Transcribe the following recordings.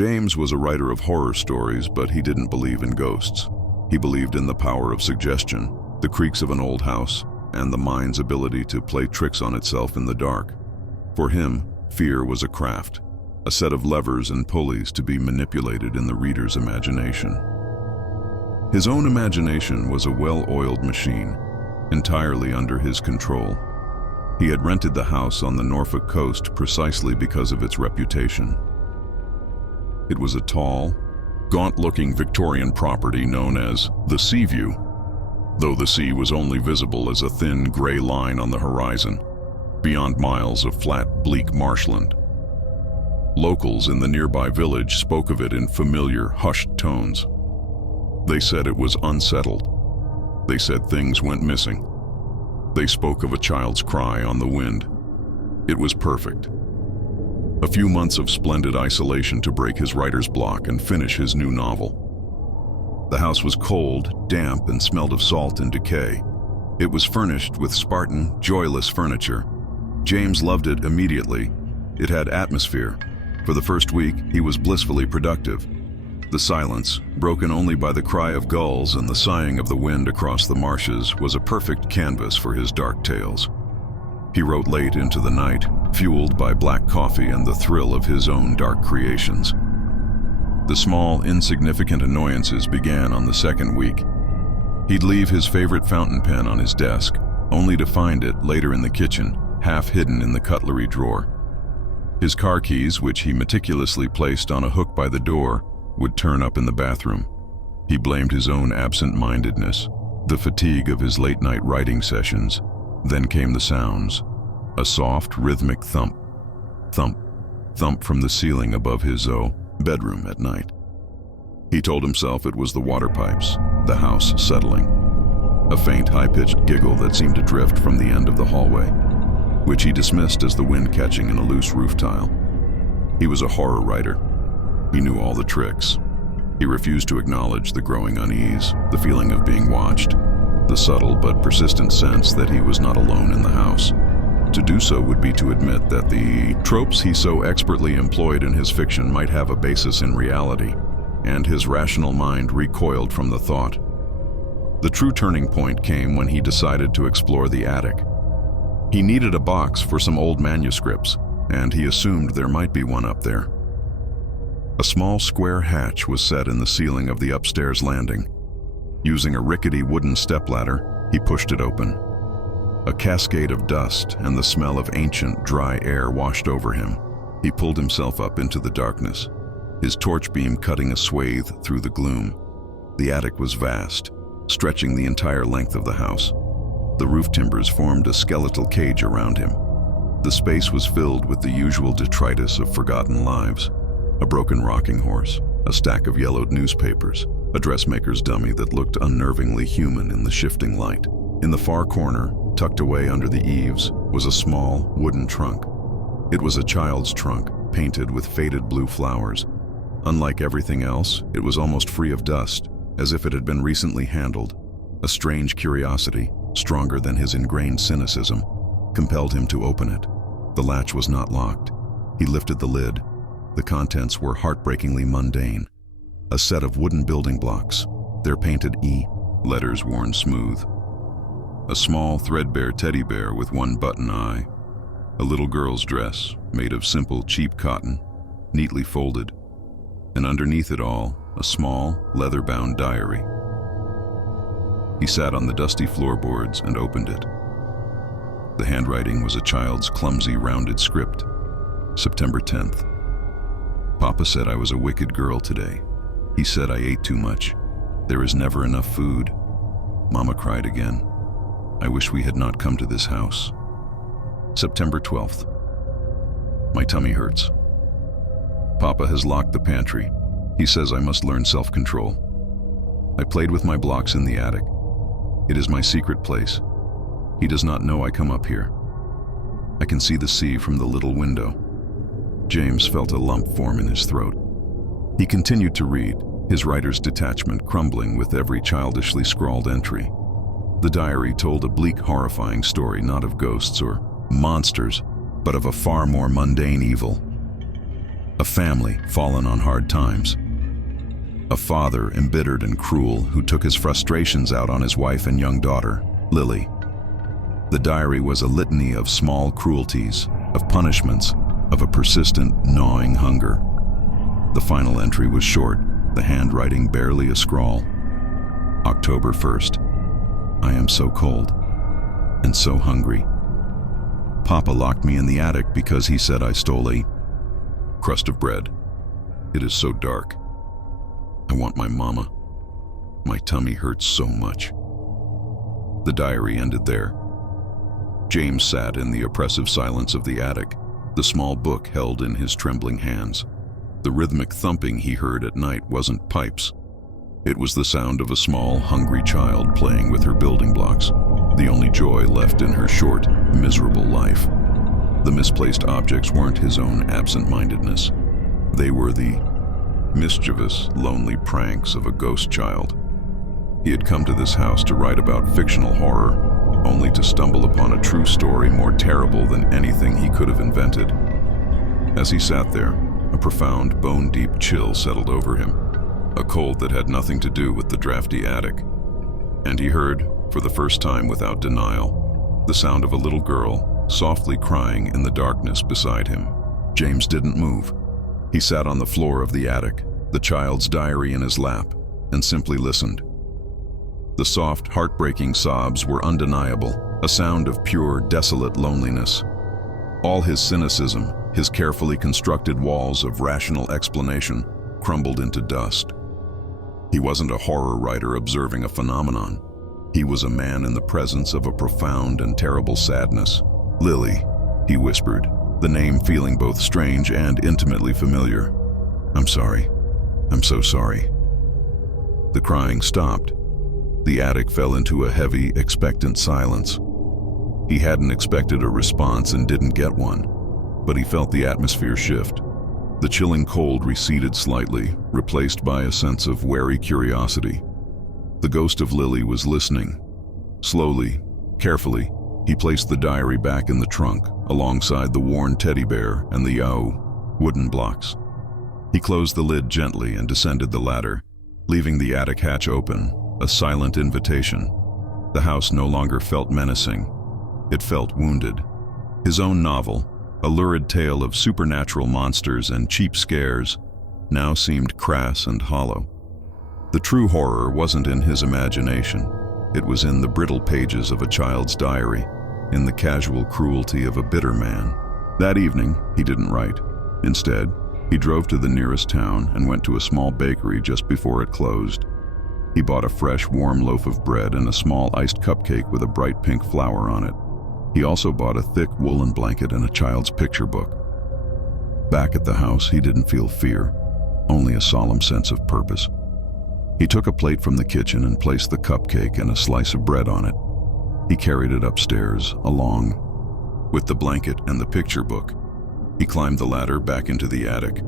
James was a writer of horror stories, but he didn't believe in ghosts. He believed in the power of suggestion, the creaks of an old house, and the mind's ability to play tricks on itself in the dark. For him, fear was a craft, a set of levers and pulleys to be manipulated in the reader's imagination. His own imagination was a well-oiled machine, entirely under his control. He had rented the house on the Norfolk coast precisely because of its reputation. It was a tall, gaunt-looking Victorian property known as the Sea View, though the sea was only visible as a thin gray line on the horizon, beyond miles of flat, bleak marshland. Locals in the nearby village spoke of it in familiar, hushed tones. They said it was unsettled. They said things went missing. They spoke of a child's cry on the wind. It was perfect. A few months of splendid isolation to break his writer's block and finish his new novel. The house was cold, damp, and smelled of salt and decay. It was furnished with Spartan, joyless furniture. James loved it immediately. It had atmosphere. For the first week, he was blissfully productive. The silence, broken only by the cry of gulls and the sighing of the wind across the marshes, was a perfect canvas for his dark tales. He wrote late into the night, fueled by black coffee and the thrill of his own dark creations. The small, insignificant annoyances began on the second week. He'd leave his favorite fountain pen on his desk, only to find it later in the kitchen, half hidden in the cutlery drawer. His car keys, which he meticulously placed on a hook by the door, would turn up in the bathroom. He blamed his own absent-mindedness, the fatigue of his late-night writing sessions. Then came the sounds, a soft, rhythmic thump, thump, thump from the ceiling above his bedroom at night. He told himself it was the water pipes, the house settling. A faint, high-pitched giggle that seemed to drift from the end of the hallway, which he dismissed as the wind catching in a loose roof tile. He was a horror writer. He knew all the tricks. He refused to acknowledge the growing unease, the feeling of being watched, the subtle but persistent sense that he was not alone in the house. To do so would be to admit that the tropes he so expertly employed in his fiction might have a basis in reality, and his rational mind recoiled from the thought. The true turning point came when he decided to explore the attic. He needed a box for some old manuscripts, and he assumed there might be one up there. A small square hatch was set in the ceiling of the upstairs landing. Using a rickety wooden stepladder, he pushed it open. A cascade of dust and the smell of ancient, dry air washed over him. He pulled himself up into the darkness, his torch beam cutting a swathe through the gloom. The attic was vast, stretching the entire length of the house. The roof timbers formed a skeletal cage around him. The space was filled with the usual detritus of forgotten lives. A broken rocking horse, a stack of yellowed newspapers, a dressmaker's dummy that looked unnervingly human in the shifting light. In the far corner, tucked away under the eaves, was a small, wooden trunk. It was a child's trunk, painted with faded blue flowers. Unlike everything else, it was almost free of dust, as if it had been recently handled. A strange curiosity, stronger than his ingrained cynicism, compelled him to open it. The latch was not locked. He lifted the lid. The contents were heartbreakingly mundane. A set of wooden building blocks, their painted E, letters worn smooth. A small, threadbare teddy bear with one button eye. A little girl's dress, made of simple, cheap cotton, neatly folded. And underneath it all, a small, leather-bound diary. He sat on the dusty floorboards and opened it. The handwriting was a child's clumsy, rounded script. September 10th. Papa said I was a wicked girl today. He said I ate too much. There is never enough food. Mama cried again. I wish we had not come to this house. September 12th. My tummy hurts. Papa has locked the pantry. He says I must learn self-control. I played with my blocks in the attic. It is my secret place. He does not know I come up here. I can see the sea from the little window. James felt a lump form in his throat. He continued to read, his writer's detachment crumbling with every childishly scrawled entry. The diary told a bleak, horrifying story not of ghosts or monsters, but of a far more mundane evil. A family fallen on hard times. A father embittered and cruel who took his frustrations out on his wife and young daughter, Lily. The diary was a litany of small cruelties, of punishments, of a persistent, gnawing hunger. The final entry was short, the handwriting barely a scrawl. October 1st. I am so cold and so hungry. Papa locked me in the attic because he said I stole a crust of bread. It is so dark. I want my mama. My tummy hurts so much. The diary ended there. James sat in the oppressive silence of the attic, the small book held in his trembling hands. The rhythmic thumping he heard at night wasn't pipes. It was the sound of a small, hungry child playing with her building blocks, the only joy left in her short, miserable life. The misplaced objects weren't his own absent-mindedness. They were the mischievous, lonely pranks of a ghost child. He had come to this house to write about fictional horror, only to stumble upon a true story more terrible than anything he could have invented. As he sat there, a profound, bone-deep chill settled over him, a cold that had nothing to do with the drafty attic. And he heard, for the first time without denial, the sound of a little girl softly crying in the darkness beside him. James didn't move. He sat on the floor of the attic, the child's diary in his lap, and simply listened. The soft, heartbreaking sobs were undeniable, a sound of pure, desolate loneliness. All his cynicism, his carefully constructed walls of rational explanation, crumbled into dust. He wasn't a horror writer observing a phenomenon. He was a man in the presence of a profound and terrible sadness. "Lily," he whispered, the name feeling both strange and intimately familiar. "I'm sorry. I'm so sorry." The crying stopped. The attic fell into a heavy, expectant silence. He hadn't expected a response and didn't get one, but he felt the atmosphere shift. The chilling cold receded slightly, replaced by a sense of wary curiosity. The ghost of Lily was listening. Slowly, carefully, he placed the diary back in the trunk, alongside the worn teddy bear and the wooden blocks. He closed the lid gently and descended the ladder, leaving the attic hatch open, a silent invitation. The house no longer felt menacing. It felt wounded. His own novel, a lurid tale of supernatural monsters and cheap scares, now seemed crass and hollow. The true horror wasn't in his imagination. It was in the brittle pages of a child's diary, in the casual cruelty of a bitter man. That evening, he didn't write. Instead, he drove to the nearest town and went to a small bakery just before it closed. He bought a fresh, warm loaf of bread and a small iced cupcake with a bright pink flower on it. He also bought a thick woolen blanket and a child's picture book. Back at the house, he didn't feel fear, only a solemn sense of purpose. He took a plate from the kitchen and placed the cupcake and a slice of bread on it. He carried it upstairs, along with the blanket and the picture book. He climbed the ladder back into the attic.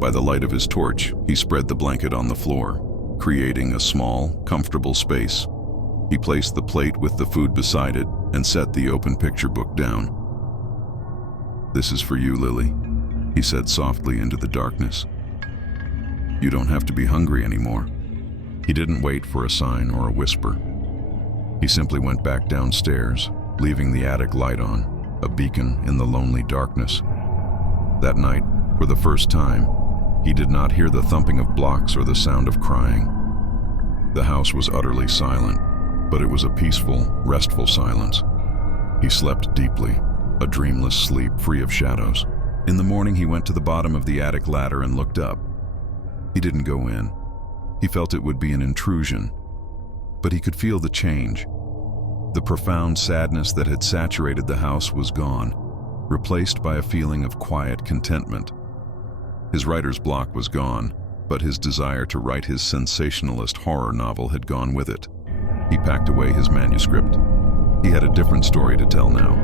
By the light of his torch, he spread the blanket on the floor, creating a small, comfortable space. He placed the plate with the food beside it and set the open picture book down. "This is for you, Lily," he said softly into the darkness. "You don't have to be hungry anymore." He didn't wait for a sign or a whisper. He simply went back downstairs, leaving the attic light on, a beacon in the lonely darkness. That night, for the first time, he did not hear the thumping of blocks or the sound of crying. The house was utterly silent, but it was a peaceful, restful silence. He slept deeply, a dreamless sleep free of shadows. In the morning, he went to the bottom of the attic ladder and looked up. He didn't go in. He felt it would be an intrusion, but he could feel the change. The profound sadness that had saturated the house was gone, replaced by a feeling of quiet contentment. His writer's block was gone, but his desire to write his sensationalist horror novel had gone with it. He packed away his manuscript. He had a different story to tell now.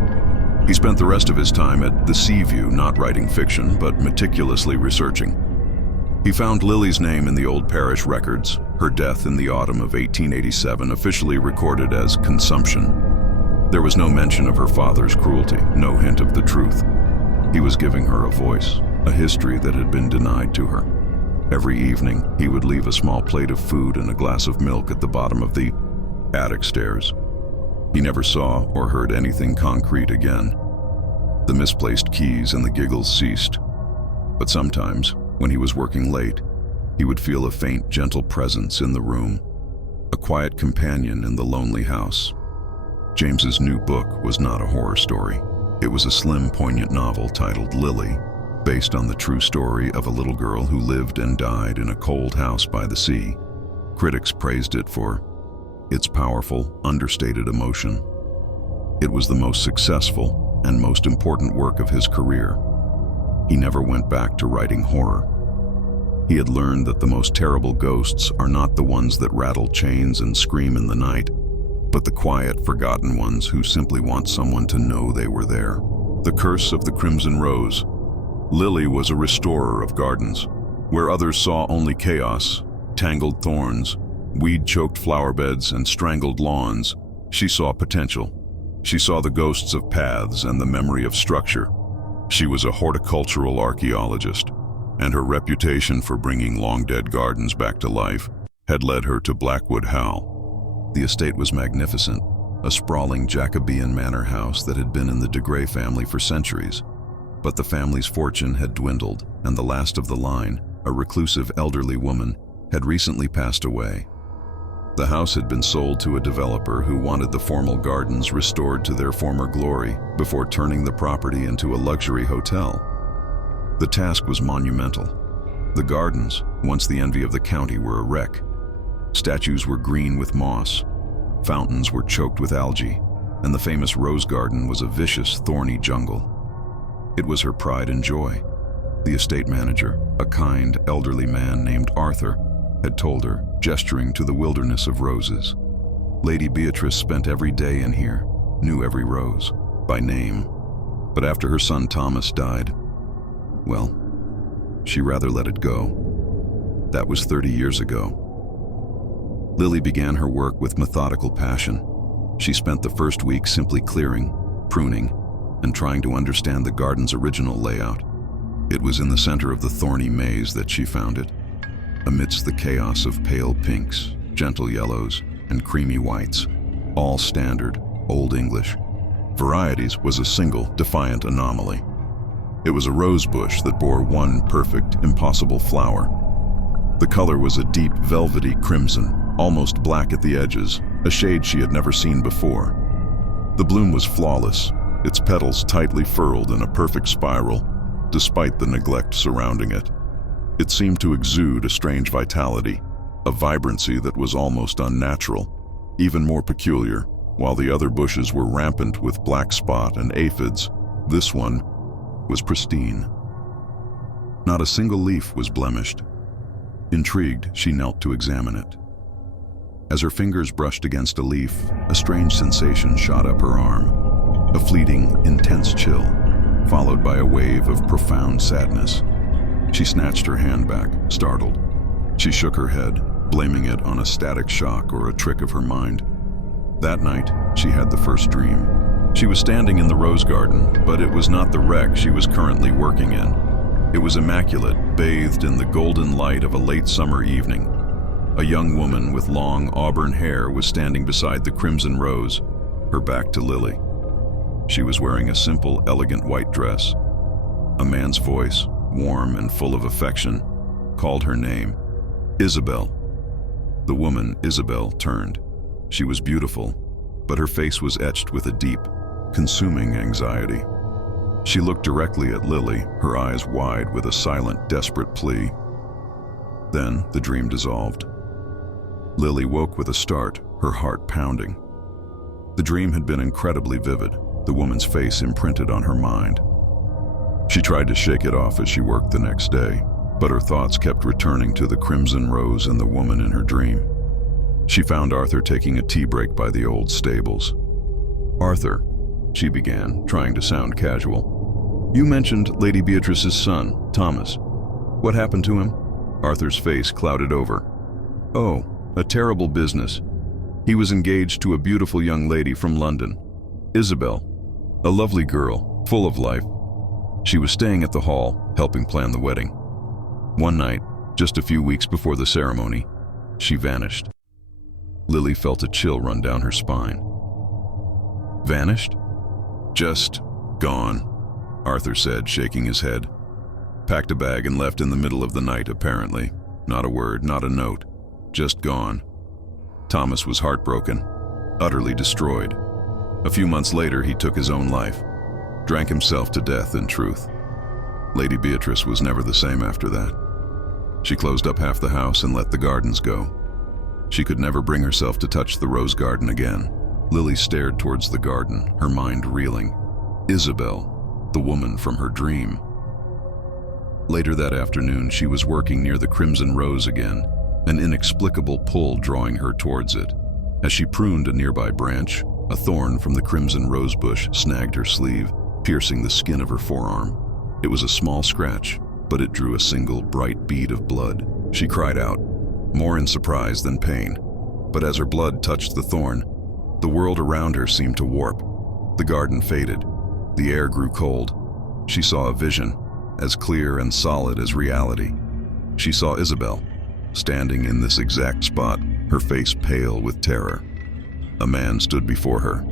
He spent the rest of his time at the Seaview, not writing fiction, but meticulously researching. He found Lily's name in the old parish records, her death in the autumn of 1887 officially recorded as consumption. There was no mention of her father's cruelty, no hint of the truth. He was giving her a voice. a history that had been denied to her. Every evening, he would leave a small plate of food and a glass of milk at the bottom of the attic stairs. He never saw or heard anything concrete again. The misplaced keys and the giggles ceased. But sometimes, when he was working late, he would feel a faint, gentle presence in the room, a quiet companion in the lonely house. James's new book was not a horror story. It was a slim, poignant novel titled Lily, based on the true story of a little girl who lived and died in a cold house by the sea. Critics praised it for its powerful, understated emotion. It was the most successful and most important work of his career. He never went back to writing horror. He had learned that the most terrible ghosts are not the ones that rattle chains and scream in the night, but the quiet, forgotten ones who simply want someone to know they were there. The Curse of the Crimson Rose. Lily was a restorer of gardens. Where others saw only chaos, tangled thorns, weed-choked flower beds, and strangled lawns, she saw potential. She saw the ghosts of paths and the memory of structure. She was a horticultural archaeologist, and her reputation for bringing long-dead gardens back to life had led her to Blackwood Hall. The estate was magnificent, a sprawling Jacobean manor house that had been in the de Grey family for centuries. But the family's fortune had dwindled, and the last of the line, a reclusive elderly woman, had recently passed away. The house had been sold to a developer who wanted the formal gardens restored to their former glory before turning the property into a luxury hotel. The task was monumental. The gardens, once the envy of the county, were a wreck. Statues were green with moss, fountains were choked with algae, and the famous rose garden was a vicious, thorny jungle. It was her pride and joy. The estate manager, a kind, elderly man named Arthur, had told her, gesturing to the wilderness of roses. Lady Beatrice spent every day in here, knew every rose, by name. But after her son Thomas died, well, she rather let it go. That was 30 years ago. Lily began her work with methodical passion. She spent the first week simply clearing, pruning, and trying to understand the garden's original layout. It was in the center of the thorny maze that she found it, amidst the chaos of pale pinks, gentle yellows, and creamy whites, all standard, Old English. Varieties was a single, defiant anomaly. It was a rose bush that bore one perfect, impossible flower. The color was a deep, velvety crimson, almost black at the edges, a shade she had never seen before. The bloom was flawless, its petals tightly furled in a perfect spiral, despite the neglect surrounding it. It seemed to exude a strange vitality, a vibrancy that was almost unnatural, even more peculiar. While the other bushes were rampant with black spot and aphids, this one was pristine. Not a single leaf was blemished. Intrigued, she knelt to examine it. As her fingers brushed against a leaf, a strange sensation shot up her arm. A fleeting, intense chill, followed by a wave of profound sadness. She snatched her hand back, startled. She shook her head, blaming it on a static shock or a trick of her mind. That night, she had the first dream. She was standing in the rose garden, but it was not the wreck she was currently working in. It was immaculate, bathed in the golden light of a late summer evening. A young woman with long auburn hair was standing beside the crimson rose, her back to Lily. She was wearing a simple, elegant white dress. A man's voice, warm and full of affection, called her name, Isabel. The woman, Isabel, turned. She was beautiful, but her face was etched with a deep, consuming anxiety. She looked directly at Lily, her eyes wide with a silent, desperate plea. Then the dream dissolved. Lily woke with a start, her heart pounding. The dream had been incredibly vivid, the woman's face imprinted on her mind. She tried to shake it off as she worked the next day, but her thoughts kept returning to the crimson rose and the woman in her dream. She found Arthur taking a tea break by the old stables. "Arthur," she began, trying to sound casual. "You mentioned Lady Beatrice's son, Thomas. What happened to him?" Arthur's face clouded over. "Oh, a terrible business. He was engaged to a beautiful young lady from London, Isabel, a lovely girl, full of life. She was staying at the hall, helping plan the wedding. One night, just a few weeks before the ceremony, she vanished. Lily felt a chill run down her spine. Vanished? Just gone, Arthur said, shaking his head. Packed a bag and left in the middle of the night, apparently. Not a word, not a note. Just gone. Thomas was heartbroken, utterly destroyed. A few months later, he took his own life, drank himself to death, in truth. Lady Beatrice was never the same after that. She closed up half the house and let the gardens go. She could never bring herself to touch the rose garden again. Lily stared towards the garden, her mind reeling. Isabel, the woman from her dream. Later that afternoon, she was working near the crimson rose again, an inexplicable pull drawing her towards it. As she pruned a nearby branch, a thorn from the crimson rose bush snagged her sleeve, piercing the skin of her forearm. It was a small scratch, but it drew a single bright bead of blood. She cried out, more in surprise than pain. But as her blood touched the thorn, the world around her seemed to warp. The garden faded. The air grew cold. She saw a vision, as clear and solid as reality. She saw Isabel, standing in this exact spot, her face pale with terror. A man stood before her.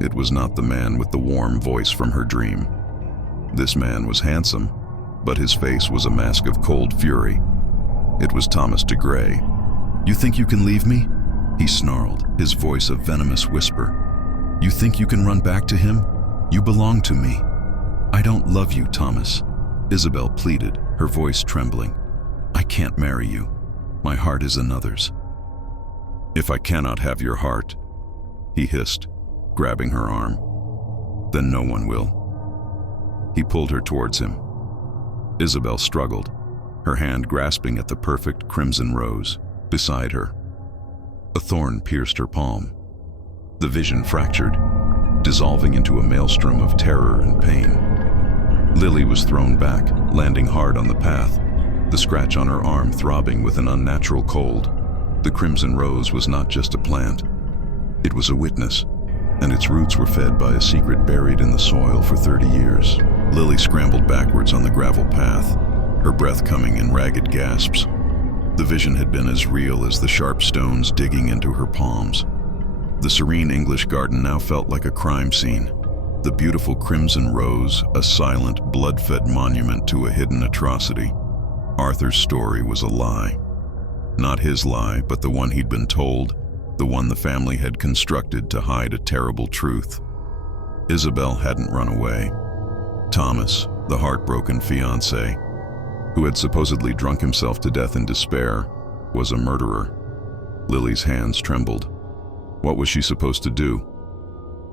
It was not the man with the warm voice from her dream. This man was handsome, but his face was a mask of cold fury. It was Thomas de Grey. "You think you can leave me?" he snarled, his voice a venomous whisper. "You think you can run back to him? You belong to me." "I don't love you, Thomas," Isabel pleaded, her voice trembling. "I can't marry you. My heart is another's." "If I cannot have your heart," he hissed, grabbing her arm, "then no one will." He pulled her towards him. Isabel struggled, her hand grasping at the perfect crimson rose beside her. A thorn pierced her palm. The vision fractured, dissolving into a maelstrom of terror and pain. Lily was thrown back, landing hard on the path, the scratch on her arm throbbing with an unnatural cold. The crimson rose was not just a plant. It was a witness, and its roots were fed by a secret buried in the soil for 30 years. Lily scrambled backwards on the gravel path, her breath coming in ragged gasps. The vision had been as real as the sharp stones digging into her palms. The serene English garden now felt like a crime scene. The beautiful crimson rose, a silent, blood-fed monument to a hidden atrocity. Arthur's story was a lie. Not his lie, but the one he'd been told, the one the family had constructed to hide a terrible truth. Isabel hadn't run away. Thomas, the heartbroken fiancé, who had supposedly drunk himself to death in despair, was a murderer. Lily's hands trembled. What was she supposed to do?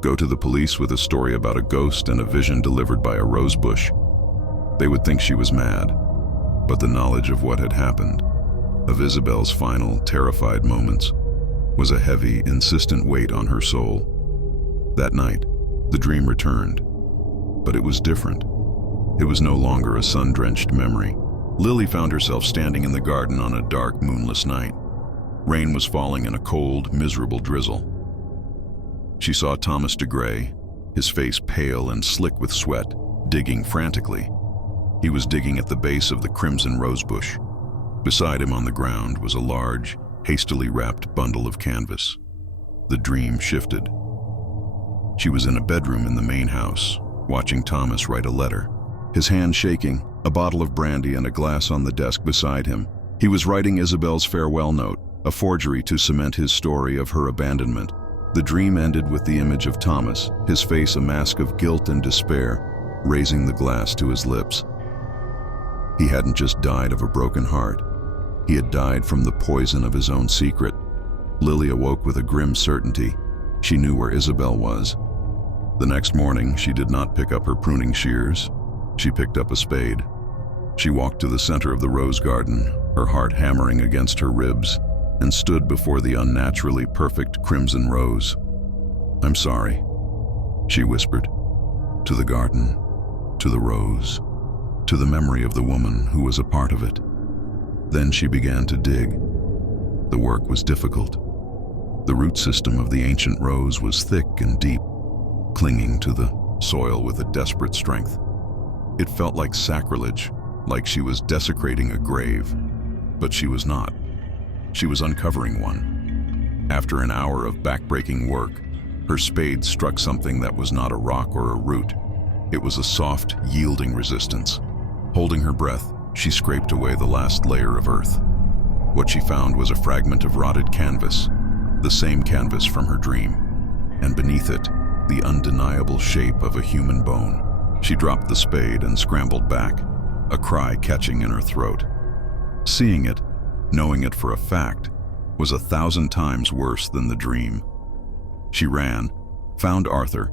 Go to the police with a story about a ghost and a vision delivered by a rose bush? They would think she was mad. But the knowledge of what had happened, of Isabel's final, terrified moments, was a heavy, insistent weight on her soul. That night, the dream returned. But it was different. It was no longer a sun-drenched memory. Lily found herself standing in the garden on a dark, moonless night. Rain was falling in a cold, miserable drizzle. She saw Thomas de Grey, his face pale and slick with sweat, digging frantically. He was digging at the base of the crimson rosebush. Beside him on the ground was a large, hastily wrapped bundle of canvas. The dream shifted. She was in a bedroom in the main house, watching Thomas write a letter. His hand shaking, a bottle of brandy and a glass on the desk beside him. He was writing Isabel's farewell note, a forgery to cement his story of her abandonment. The dream ended with the image of Thomas, his face a mask of guilt and despair, raising the glass to his lips. He hadn't just died of a broken heart. He had died from the poison of his own secret. Lily awoke with a grim certainty. She knew where Isabel was. The next morning, she did not pick up her pruning shears. She picked up a spade. She walked to the center of the rose garden, her heart hammering against her ribs, and stood before the unnaturally perfect crimson rose. "I'm sorry," she whispered. To the garden, to the rose, to the memory of the woman who was a part of it. Then she began to dig. The work was difficult. The root system of the ancient rose was thick and deep, clinging to the soil with a desperate strength. It felt like sacrilege, like she was desecrating a grave. But she was not. She was uncovering one. After an hour of backbreaking work, her spade struck something that was not a rock or a root. It was a soft, yielding resistance. Holding her breath, she scraped away the last layer of earth. What she found was a fragment of rotted canvas, the same canvas from her dream, and beneath it, the undeniable shape of a human bone. She dropped the spade and scrambled back, a cry catching in her throat. Seeing it, knowing it for a fact, was 1,000 times worse than the dream. She ran, found Arthur,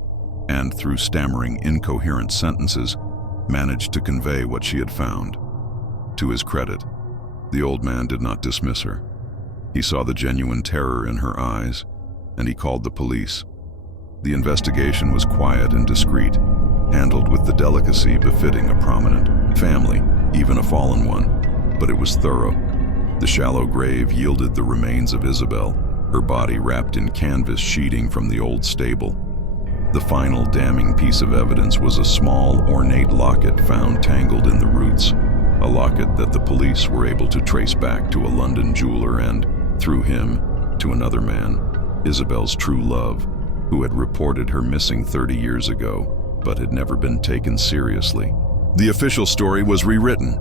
and through stammering, incoherent sentences, managed to convey what she had found. To his credit, the old man did not dismiss her. He saw the genuine terror in her eyes, and he called the police. The investigation was quiet and discreet, handled with the delicacy befitting a prominent family, even a fallen one, but it was thorough. The shallow grave yielded the remains of Isabel, her body wrapped in canvas sheeting from the old stable. The final damning piece of evidence was a small, ornate locket found tangled in the roots, a locket that the police were able to trace back to a London jeweler and, through him, to another man, Isabel's true love, who had reported her missing 30 years ago, but had never been taken seriously. The official story was rewritten.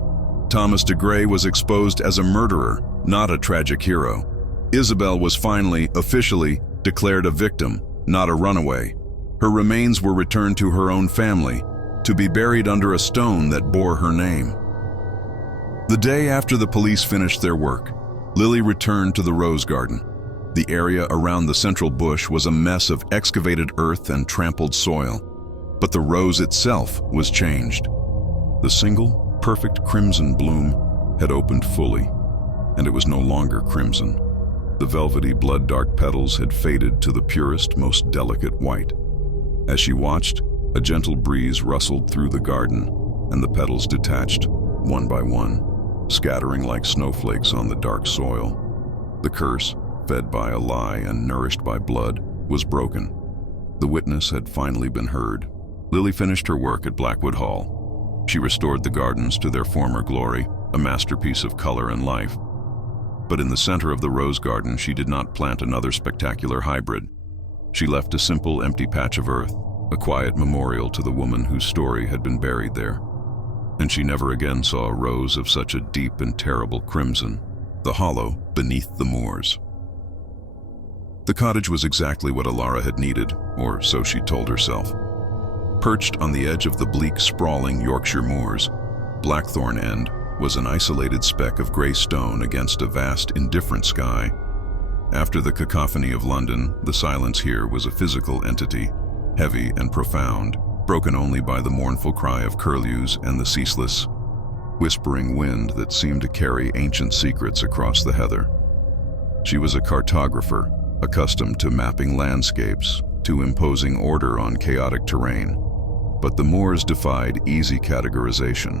Thomas de Grey was exposed as a murderer, not a tragic hero. Isabel was finally, officially, declared a victim, not a runaway. Her remains were returned to her own family, to be buried under a stone that bore her name. The day after the police finished their work, Lily returned to the rose garden. The area around the central bush was a mess of excavated earth and trampled soil, but the rose itself was changed. The single, perfect crimson bloom had opened fully, and it was no longer crimson. The velvety, blood-dark petals had faded to the purest, most delicate white. As she watched, a gentle breeze rustled through the garden, and the petals detached, one by one, scattering like snowflakes on the dark soil. The curse, fed by a lie and nourished by blood, was broken. The witness had finally been heard. Lily finished her work at Blackwood Hall. She restored the gardens to their former glory, a masterpiece of color and life. But in the center of the rose garden, she did not plant another spectacular hybrid. She left a simple, empty patch of earth, a quiet memorial to the woman whose story had been buried there. And she never again saw a rose of such a deep and terrible crimson, the hollow beneath the moors. The cottage was exactly what Alara had needed, or so she told herself. Perched on the edge of the bleak, sprawling Yorkshire moors, Blackthorn End was an isolated speck of grey stone against a vast, indifferent sky. After the cacophony of London, the silence here was a physical entity, heavy and profound, broken only by the mournful cry of curlews and the ceaseless, whispering wind that seemed to carry ancient secrets across the heather. She was a cartographer, accustomed to mapping landscapes, to imposing order on chaotic terrain. But the moors defied easy categorization.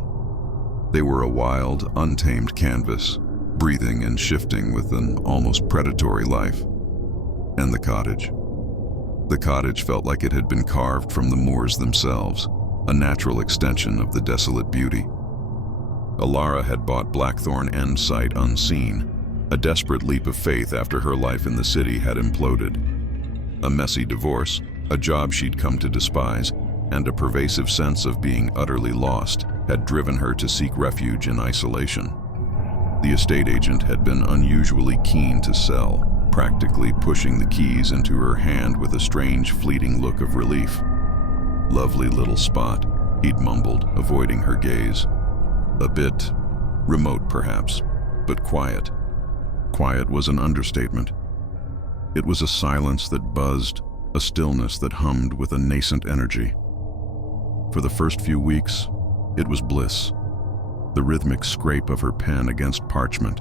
They were a wild, untamed canvas, breathing and shifting with an almost predatory life. And the cottage. The cottage felt like it had been carved from the moors themselves, a natural extension of the desolate beauty. Alara had bought Blackthorn End sight unseen, a desperate leap of faith after her life in the city had imploded. A messy divorce, a job she'd come to despise, and a pervasive sense of being utterly lost had driven her to seek refuge in isolation. The estate agent had been unusually keen to sell, practically pushing the keys into her hand with a strange, fleeting look of relief. "Lovely little spot," he'd mumbled, avoiding her gaze. A bit remote, perhaps, but quiet. Quiet was an understatement. It was a silence that buzzed, a stillness that hummed with a nascent energy. For the first few weeks, it was bliss. The rhythmic scrape of her pen against parchment,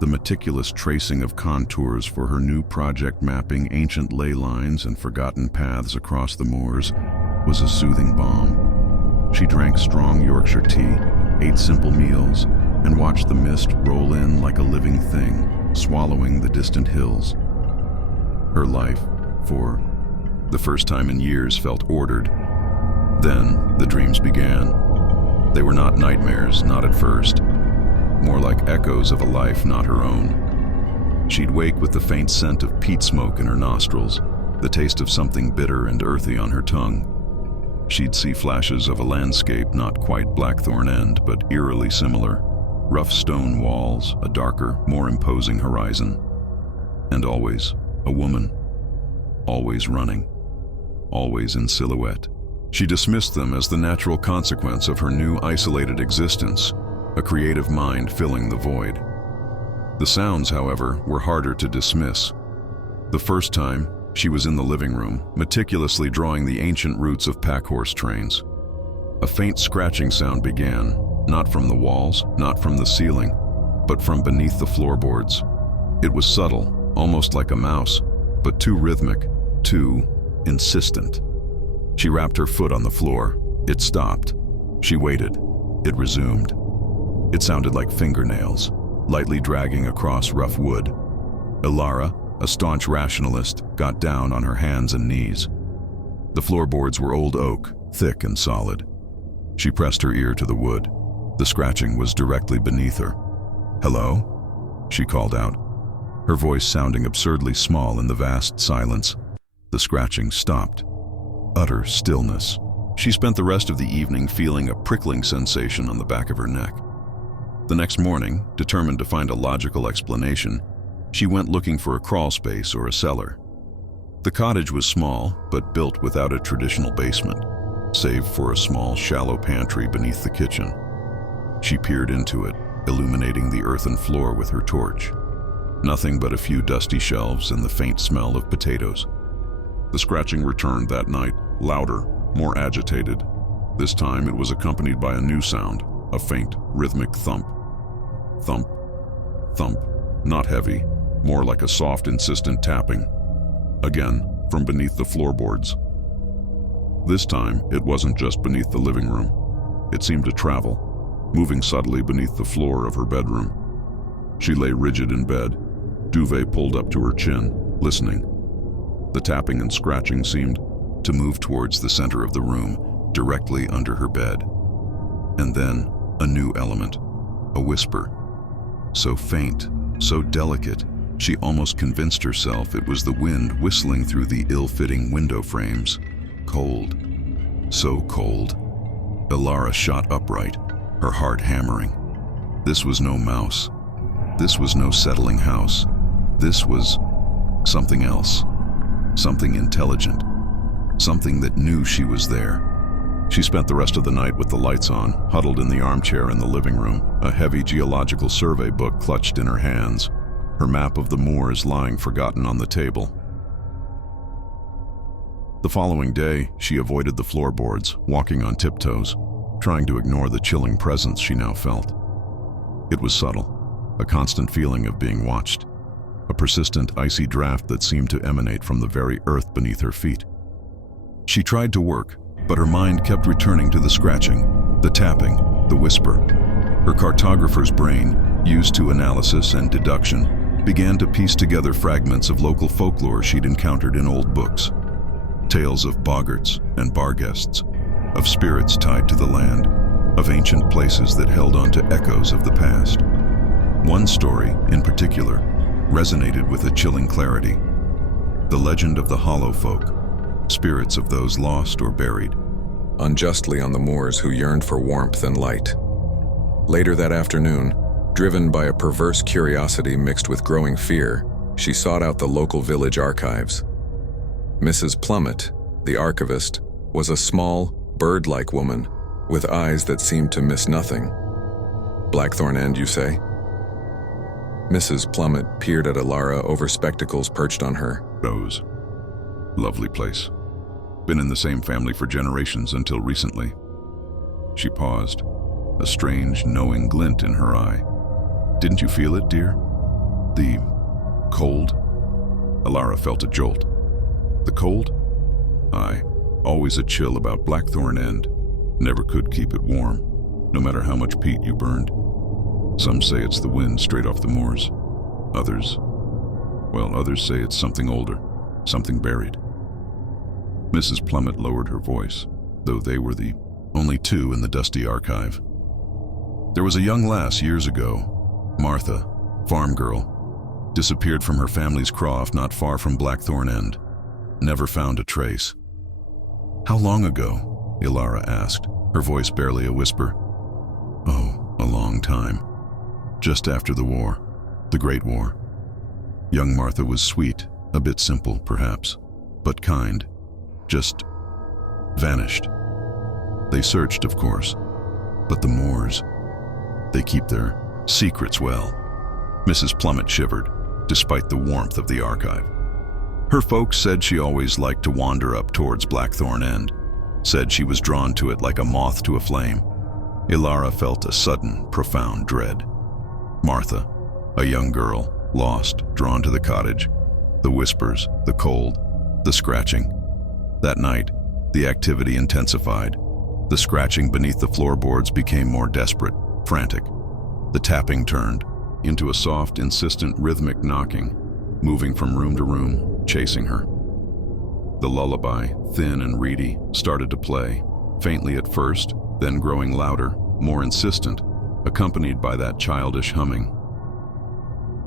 the meticulous tracing of contours for her new project mapping ancient ley lines and forgotten paths across the moors, was a soothing balm. She drank strong Yorkshire tea, ate simple meals, and watched the mist roll in like a living thing, swallowing the distant hills. Her life, for the first time in years, felt ordered. Then the dreams began. They were not nightmares, not at first. More like echoes of a life not her own. She'd wake with the faint scent of peat smoke in her nostrils, the taste of something bitter and earthy on her tongue. She'd see flashes of a landscape not quite Blackthorn End, but eerily similar. Rough stone walls, a darker, more imposing horizon. And always a woman. Always running. Always in silhouette. She dismissed them as the natural consequence of her new isolated existence, a creative mind filling the void. The sounds, however, were harder to dismiss. The first time, she was in the living room, meticulously drawing the ancient routes of packhorse trains. A faint scratching sound began, not from the walls, not from the ceiling, but from beneath the floorboards. It was subtle, almost like a mouse, but too rhythmic, too insistent. She rapped her foot on the floor. It stopped. She waited. It resumed. It sounded like fingernails, lightly dragging across rough wood. Ilara, a staunch rationalist, got down on her hands and knees. The floorboards were old oak, thick and solid. She pressed her ear to the wood. The scratching was directly beneath her. "Hello?" she called out, her voice sounding absurdly small in the vast silence. The scratching stopped. Utter stillness. She spent the rest of the evening feeling a prickling sensation on the back of her neck. The next morning, determined to find a logical explanation, she went looking for a crawl space or a cellar. The cottage was small, but built without a traditional basement, save for a small, shallow pantry beneath the kitchen. She peered into it, illuminating the earthen floor with her torch. Nothing but a few dusty shelves and the faint smell of potatoes. The scratching returned that night, louder, more agitated. This time it was accompanied by a new sound, a faint, rhythmic thump. Thump, thump, not heavy, more like a soft, insistent tapping. Again, from beneath the floorboards. This time, it wasn't just beneath the living room. It seemed to travel, moving subtly beneath the floor of her bedroom. She lay rigid in bed, duvet pulled up to her chin, listening. The tapping and scratching seemed to move towards the center of the room, directly under her bed. And then, a new element, a whisper. So faint, so delicate, she almost convinced herself it was the wind whistling through the ill-fitting window frames. Cold. So cold. Ilara shot upright, her heart hammering. This was no mouse. This was no settling house. This was something else. Something intelligent. Something that knew she was there. She spent the rest of the night with the lights on, huddled in the armchair in the living room, a heavy geological survey book clutched in her hands, her map of the moors lying forgotten on the table. The following day, she avoided the floorboards, walking on tiptoes, trying to ignore the chilling presence she now felt. It was subtle, a constant feeling of being watched, a persistent icy draft that seemed to emanate from the very earth beneath her feet. She tried to work, but her mind kept returning to the scratching, the tapping, the whisper. Her cartographer's brain, used to analysis and deduction, began to piece together fragments of local folklore she'd encountered in old books. Tales of boggarts and barguests, of spirits tied to the land, of ancient places that held on to echoes of the past. One story, in particular, resonated with a chilling clarity. The legend of the hollow folk, spirits of those lost or buried. Unjustly on the moors who yearned for warmth and light. Later that afternoon, driven by a perverse curiosity mixed with growing fear, she sought out the local village archives. Mrs. Plummet, the archivist, was a small, bird-like woman with eyes that seemed to miss nothing. Blackthorn End, you say? Mrs. Plummet peered at Ilara over spectacles perched on her. Rose. Lovely place. Been in the same family for generations until recently. She paused, a strange, knowing glint in her eye. Didn't you feel it, dear? The cold? Ilara felt a jolt. The cold? Aye, always a chill about Blackthorn End. Never could keep it warm, no matter how much peat you burned. Some say it's the wind straight off the moors. Others say it's something older, something buried. Mrs. Plummet lowered her voice, though they were the only 2 in the dusty archive. There was a young lass years ago, Martha, farm girl, disappeared from her family's croft not far from Blackthorn End. Never found a trace. How long ago? Ilara asked, her voice barely a whisper. Oh, a long time. Just after the war, the Great War. Young Martha was sweet, a bit simple, perhaps, but kind. Just vanished. They searched, of course, but the Moors, they keep their secrets well. Mrs. Plummet shivered, despite the warmth of the archive. Her folks said she always liked to wander up towards Blackthorn End, said she was drawn to it like a moth to a flame. Ilara felt a sudden, profound dread. Martha, a young girl, lost, drawn to the cottage, the whispers, the cold, the scratching. That night, the activity intensified. The scratching beneath the floorboards became more desperate, frantic. The tapping turned into a soft, insistent, rhythmic knocking, moving from room to room, chasing her. The lullaby, thin and reedy, started to play, faintly at first, then growing louder, more insistent, accompanied by that childish humming.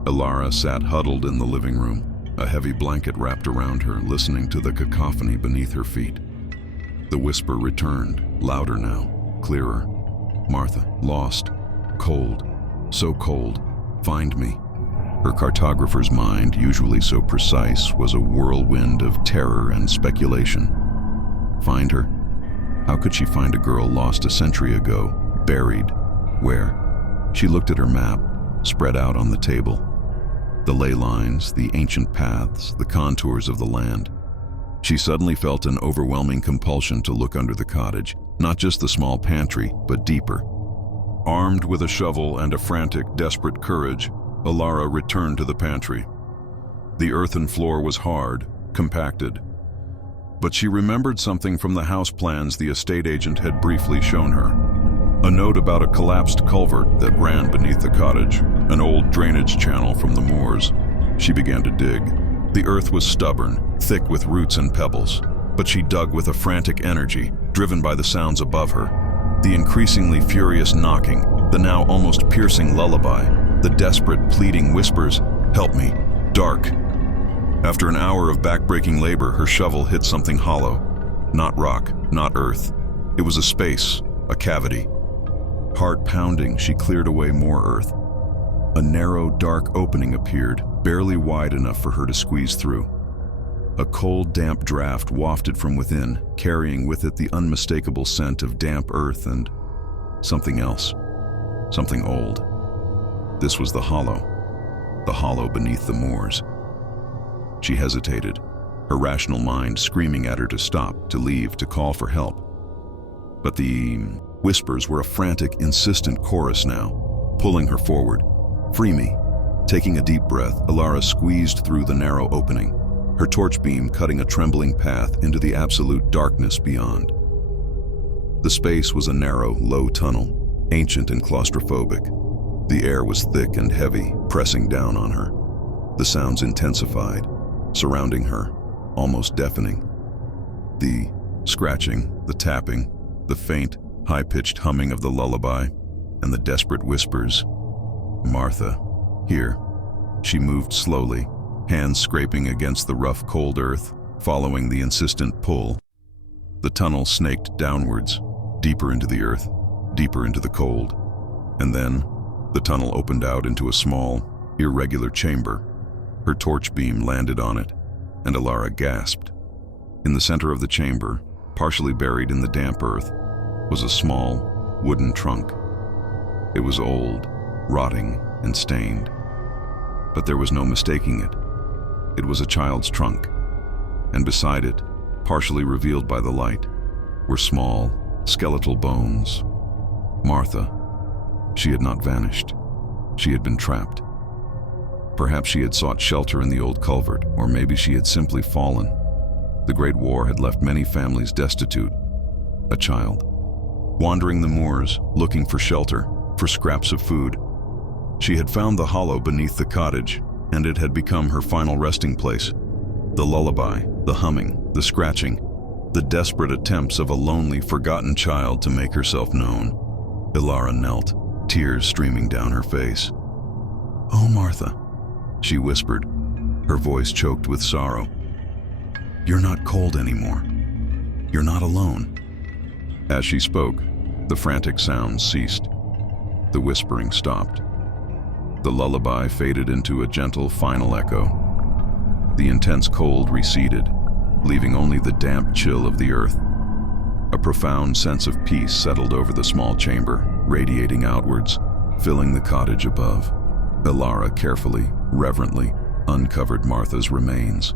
Ilara sat huddled in the living room, a heavy blanket wrapped around her, listening to the cacophony beneath her feet. The whisper returned, louder now, clearer. Martha, lost, cold, so cold, find me. Her cartographer's mind, usually so precise, was a whirlwind of terror and speculation. Find her? How could she find a girl lost a century ago, buried? Where? She looked at her map, spread out on the table. The ley lines, the ancient paths, the contours of the land. She suddenly felt an overwhelming compulsion to look under the cottage, not just the small pantry, but deeper. Armed with a shovel and a frantic, desperate courage, Ilara returned to the pantry. The earthen floor was hard, compacted. But she remembered something from the house plans the estate agent had briefly shown her. A note about a collapsed culvert that ran beneath the cottage, an old drainage channel from the moors. She began to dig. The earth was stubborn, thick with roots and pebbles, but she dug with a frantic energy, driven by the sounds above her. The increasingly furious knocking, the now almost piercing lullaby, the desperate pleading whispers, "Help me, dark." After an hour of back-breaking labor, her shovel hit something hollow. Not rock, not earth. It was a space, a cavity. Heart pounding, she cleared away more earth. A narrow, dark opening appeared, barely wide enough for her to squeeze through. A cold, damp draft wafted from within, carrying with it the unmistakable scent of damp earth and something else, something old. This was the hollow beneath the moors. She hesitated, her rational mind screaming at her to stop, to leave, to call for help. But the whispers were a frantic, insistent chorus now, pulling her forward. "Free me." Taking a deep breath, Ilara squeezed through the narrow opening, her torch beam cutting a trembling path into the absolute darkness beyond. The space was a narrow, low tunnel, ancient and claustrophobic. The air was thick and heavy, pressing down on her. The sounds intensified, surrounding her, almost deafening. The scratching, the tapping, the faint, high-pitched humming of the lullaby, and the desperate whispers. "Martha, here." She moved slowly, hands scraping against the rough, cold earth, following the insistent pull. The tunnel snaked downwards, deeper into the earth, deeper into the cold. And then, the tunnel opened out into a small, irregular chamber. Her torch beam landed on it, and Ilara gasped. In the center of the chamber, partially buried in the damp earth, was a small, wooden trunk. It was old, rotting, and stained. But there was no mistaking it. It was a child's trunk, and beside it, partially revealed by the light, were small, skeletal bones. Martha. She had not vanished. She had been trapped. Perhaps she had sought shelter in the old culvert, or maybe she had simply fallen. The Great War had left many families destitute. A child. Wandering the moors, looking for shelter, for scraps of food. She had found the hollow beneath the cottage, and it had become her final resting place. The lullaby, the humming, the scratching. the desperate attempts of a lonely, forgotten child to make herself known. Ilara knelt, tears streaming down her face. "Oh, Martha," she whispered, her voice choked with sorrow. "You're not cold anymore. You're not alone." As she spoke, the frantic sounds ceased. The whispering stopped. The lullaby faded into a gentle final echo. The intense cold receded, leaving only the damp chill of the earth. A profound sense of peace settled over the small chamber, radiating outwards, filling the cottage above. Ilara carefully, reverently, uncovered Martha's remains.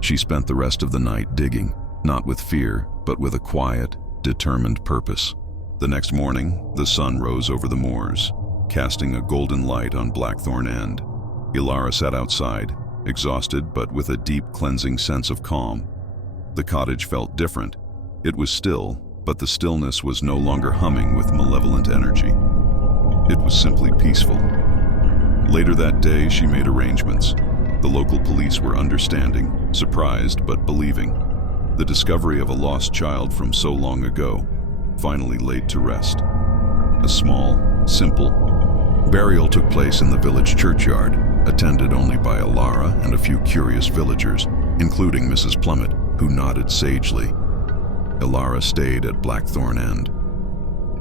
She spent the rest of the night digging, not with fear, but with a quiet, determined purpose. The next morning, the sun rose over the moors, casting a golden light on Blackthorn End. Ilara sat outside, exhausted but with a deep cleansing sense of calm. The cottage felt different. It was still, but the stillness was no longer humming with malevolent energy. It was simply peaceful. Later that day, she made arrangements. The local police were understanding, surprised but believing. The discovery of a lost child from so long ago finally laid to rest. A small, simple burial took place in the village churchyard, attended only by Ilara and a few curious villagers, including Mrs. Plummet, who nodded sagely. Ilara stayed at Blackthorn End.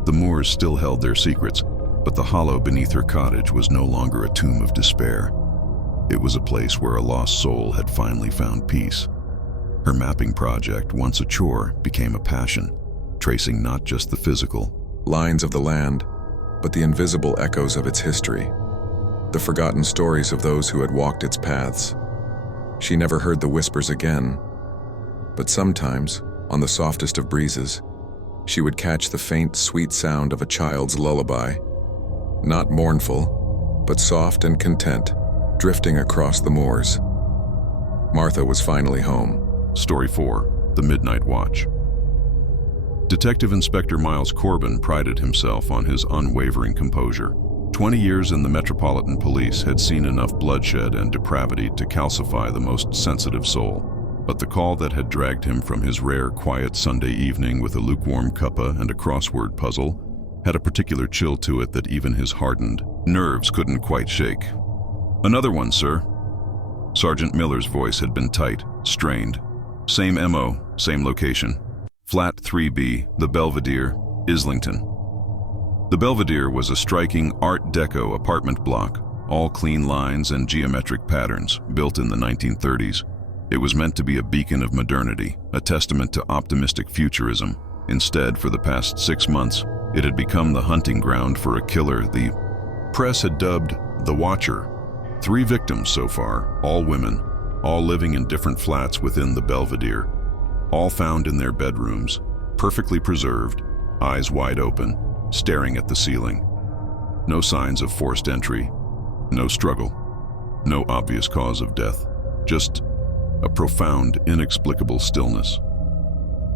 The moors still held their secrets, but the hollow beneath her cottage was no longer a tomb of despair. It was a place where a lost soul had finally found peace. Her mapping project, once a chore, became a passion, tracing not just the physical lines of the land, but the invisible echoes of its history, the forgotten stories of those who had walked its paths. She never heard the whispers again, but sometimes, on the softest of breezes, she would catch the faint, sweet sound of a child's lullaby, not mournful, but soft and content, drifting across the moors. Martha was finally home. Story 4, The Midnight Watch. Detective Inspector Miles Corbin prided himself on his unwavering composure. 20 years in the Metropolitan Police had seen enough bloodshed and depravity to calcify the most sensitive soul. But the call that had dragged him from his rare, quiet Sunday evening with a lukewarm cuppa and a crossword puzzle had a particular chill to it that even his hardened nerves couldn't quite shake. "Another one, sir." Sergeant Miller's voice had been tight, strained. "Same MO, same location. Flat 3B, the Belvedere, Islington." The Belvedere was a striking Art Deco apartment block, all clean lines and geometric patterns, built in the 1930s. It was meant to be a beacon of modernity, a testament to optimistic futurism. Instead, for the past 6 months, it had become the hunting ground for a killer the press had dubbed the Watcher. 3 victims so far, all women, all living in different flats within the Belvedere, all found in their bedrooms, perfectly preserved, eyes wide open, staring at the ceiling. No signs of forced entry, no struggle, no obvious cause of death, just a profound, inexplicable stillness.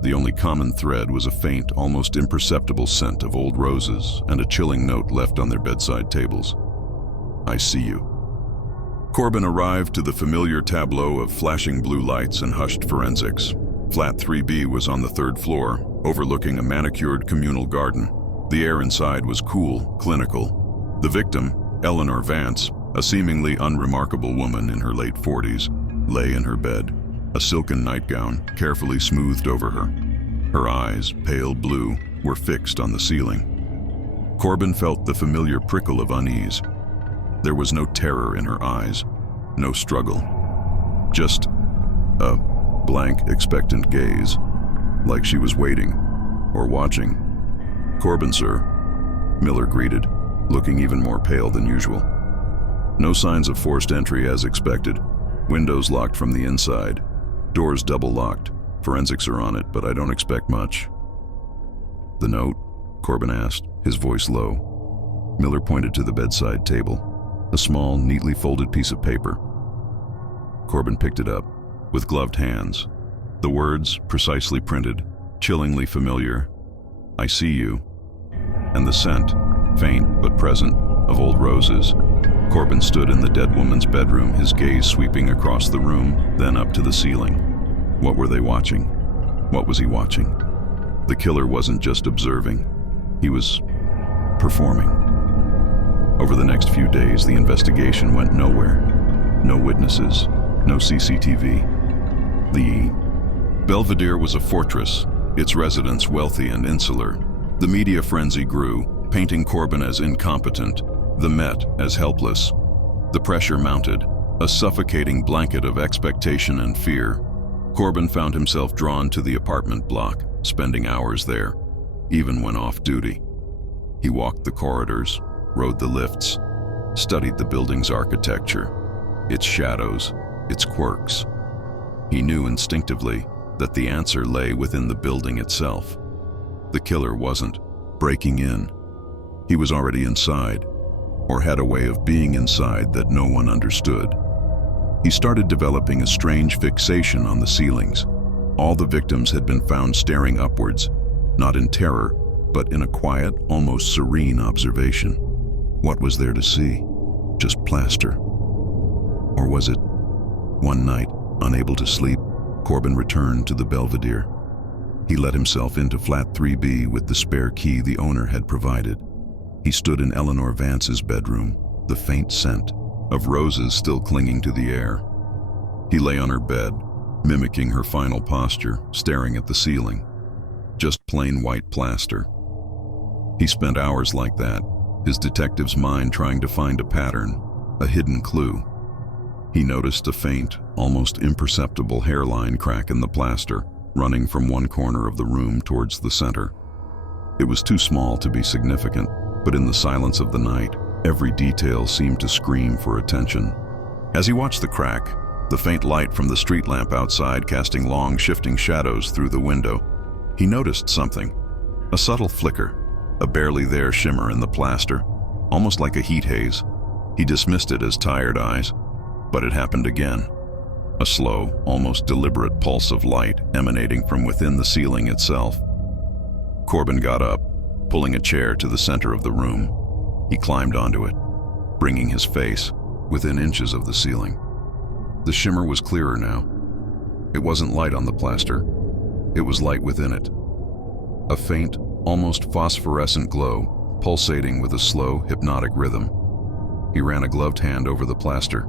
The only common thread was a faint, almost imperceptible scent of old roses and a chilling note left on their bedside tables. "I see you." Corbin arrived to the familiar tableau of flashing blue lights and hushed forensics. Flat 3B was on the 3rd floor, overlooking a manicured communal garden. The air inside was cool, clinical. The victim, Eleanor Vance, a seemingly unremarkable woman in her late 40s, lay in her bed, a silken nightgown carefully smoothed over her. Her eyes, pale blue, were fixed on the ceiling. Corbin felt the familiar prickle of unease. There was no terror in her eyes, no struggle, just a blank, expectant gaze, like she was waiting or watching. "Corbin, sir," Miller greeted, looking even more pale than usual. "No signs of forced entry as expected. Windows locked from the inside, doors double locked. Forensics are on it, but I don't expect much." "The note?" Corbin asked, his voice low. Miller pointed to the bedside table, a small, neatly folded piece of paper. Corbin picked it up, with gloved hands. The words, precisely printed, chillingly familiar, "I see you," and the scent, faint but present, of old roses. Corbin stood in the dead woman's bedroom, his gaze sweeping across the room, then up to the ceiling. What were they watching? What was he watching? The killer wasn't just observing, he was performing. Over the next few days, the investigation went nowhere. No witnesses, no CCTV. The Belvedere was a fortress, its residents wealthy and insular. The media frenzy grew, painting Corbin as incompetent, the Met as helpless. The pressure mounted, a suffocating blanket of expectation and fear. Corbin found himself drawn to the apartment block, spending hours there, even when off duty. He walked the corridors, rode the lifts, studied the building's architecture, its shadows, its quirks. He knew instinctively that the answer lay within the building itself. The killer wasn't breaking in. He was already inside, or had a way of being inside that no one understood. He started developing a strange fixation on the ceilings. All the victims had been found staring upwards, not in terror, but in a quiet, almost serene observation. What was there to see? Just plaster? Or was it? One night, unable to sleep, Corbin returned to the Belvedere. He let himself into flat 3B with the spare key the owner had provided. He stood in Eleanor Vance's bedroom, the faint scent of roses still clinging to the air. He lay on her bed, mimicking her final posture, staring at the ceiling. Just plain white plaster. He spent hours like that, his detective's mind trying to find a pattern, a hidden clue. He noticed a faint, almost imperceptible hairline crack in the plaster, running from one corner of the room towards the center. It was too small to be significant, but in the silence of the night, every detail seemed to scream for attention. As he watched the crack, the faint light from the street lamp outside casting long, shifting shadows through the window, he noticed something. A subtle flicker, a barely there shimmer in the plaster, almost like a heat haze. He dismissed it as tired eyes, but it happened again. A slow, almost deliberate pulse of light emanating from within the ceiling itself. Corbin got up, pulling a chair to the center of the room. He climbed onto it, bringing his face within inches of the ceiling. The shimmer was clearer now. It wasn't light on the plaster. It was light within it. A faint, almost phosphorescent glow, pulsating with a slow, hypnotic rhythm. He ran a gloved hand over the plaster.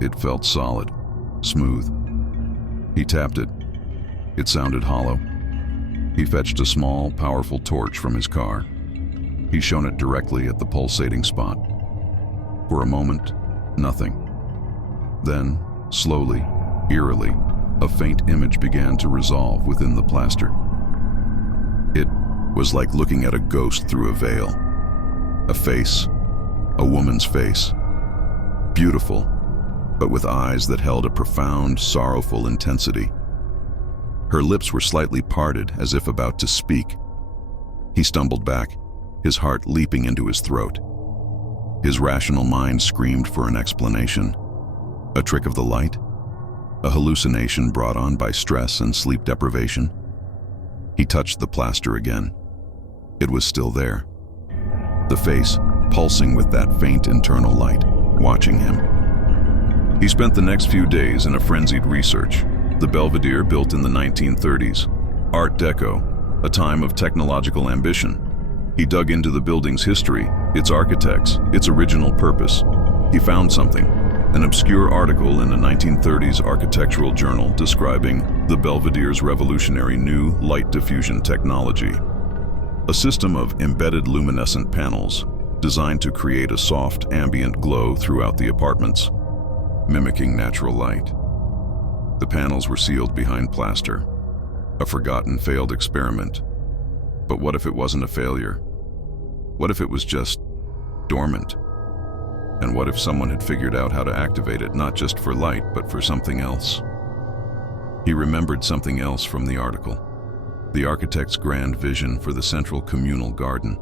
It felt solid, smooth. He tapped it. It sounded hollow. He fetched a small, powerful torch from his car. He shone it directly at the pulsating spot. For a moment, nothing. Then, slowly, eerily, a faint image began to resolve within the plaster. It was like looking at a ghost through a veil. A face, a woman's face. Beautiful, but with eyes that held a profound, sorrowful intensity. Her lips were slightly parted as if about to speak. He stumbled back, his heart leaping into his throat. His rational mind screamed for an explanation. A trick of the light? A hallucination brought on by stress and sleep deprivation? He touched the plaster again. It was still there. The face, pulsing with that faint internal light, watching him. He spent the next few days in a frenzied research. The Belvedere, built in the 1930s. Art Deco, a time of technological ambition. He dug into the building's history, its architects, its original purpose. He found something, an obscure article in a 1930s architectural journal describing the Belvedere's revolutionary new light diffusion technology. A system of embedded luminescent panels designed to create a soft, ambient glow throughout the apartments, mimicking natural light. The panels were sealed behind plaster, a forgotten failed experiment. But what if it wasn't a failure? What if it was just dormant? And what if someone had figured out how to activate it, not just for light, but for something else? He remembered something else from the article. The architect's grand vision for the central communal garden.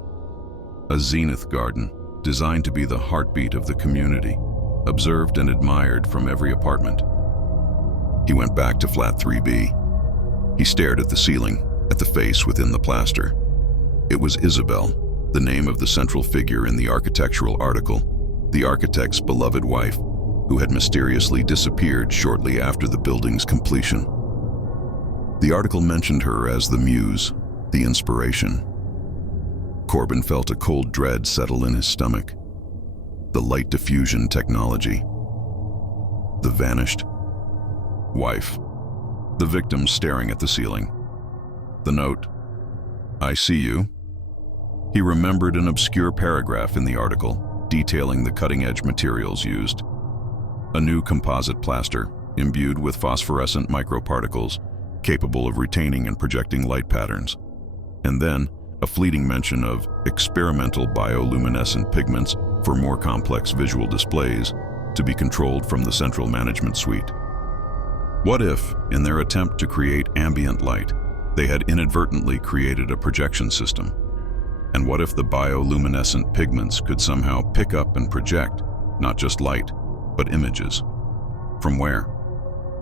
A zenith garden, designed to be the heartbeat of the community, observed and admired from every apartment. He went back to flat 3B. He stared at the ceiling, at the face within the plaster. It was Isabel, the name of the central figure in the architectural article, the architect's beloved wife, who had mysteriously disappeared shortly after the building's completion. The article mentioned her as the muse, the inspiration. Corbin felt a cold dread settle in his stomach. The light diffusion technology. The vanished wife. The victim staring at the ceiling. The note, "I see you." He remembered an obscure paragraph in the article detailing the cutting-edge materials used. A new composite plaster, imbued with phosphorescent microparticles, capable of retaining and projecting light patterns. And then, a fleeting mention of experimental bioluminescent pigments for more complex visual displays to be controlled from the central management suite. What if, in their attempt to create ambient light, they had inadvertently created a projection system? And what if the bioluminescent pigments could somehow pick up and project not just light, but images? From where?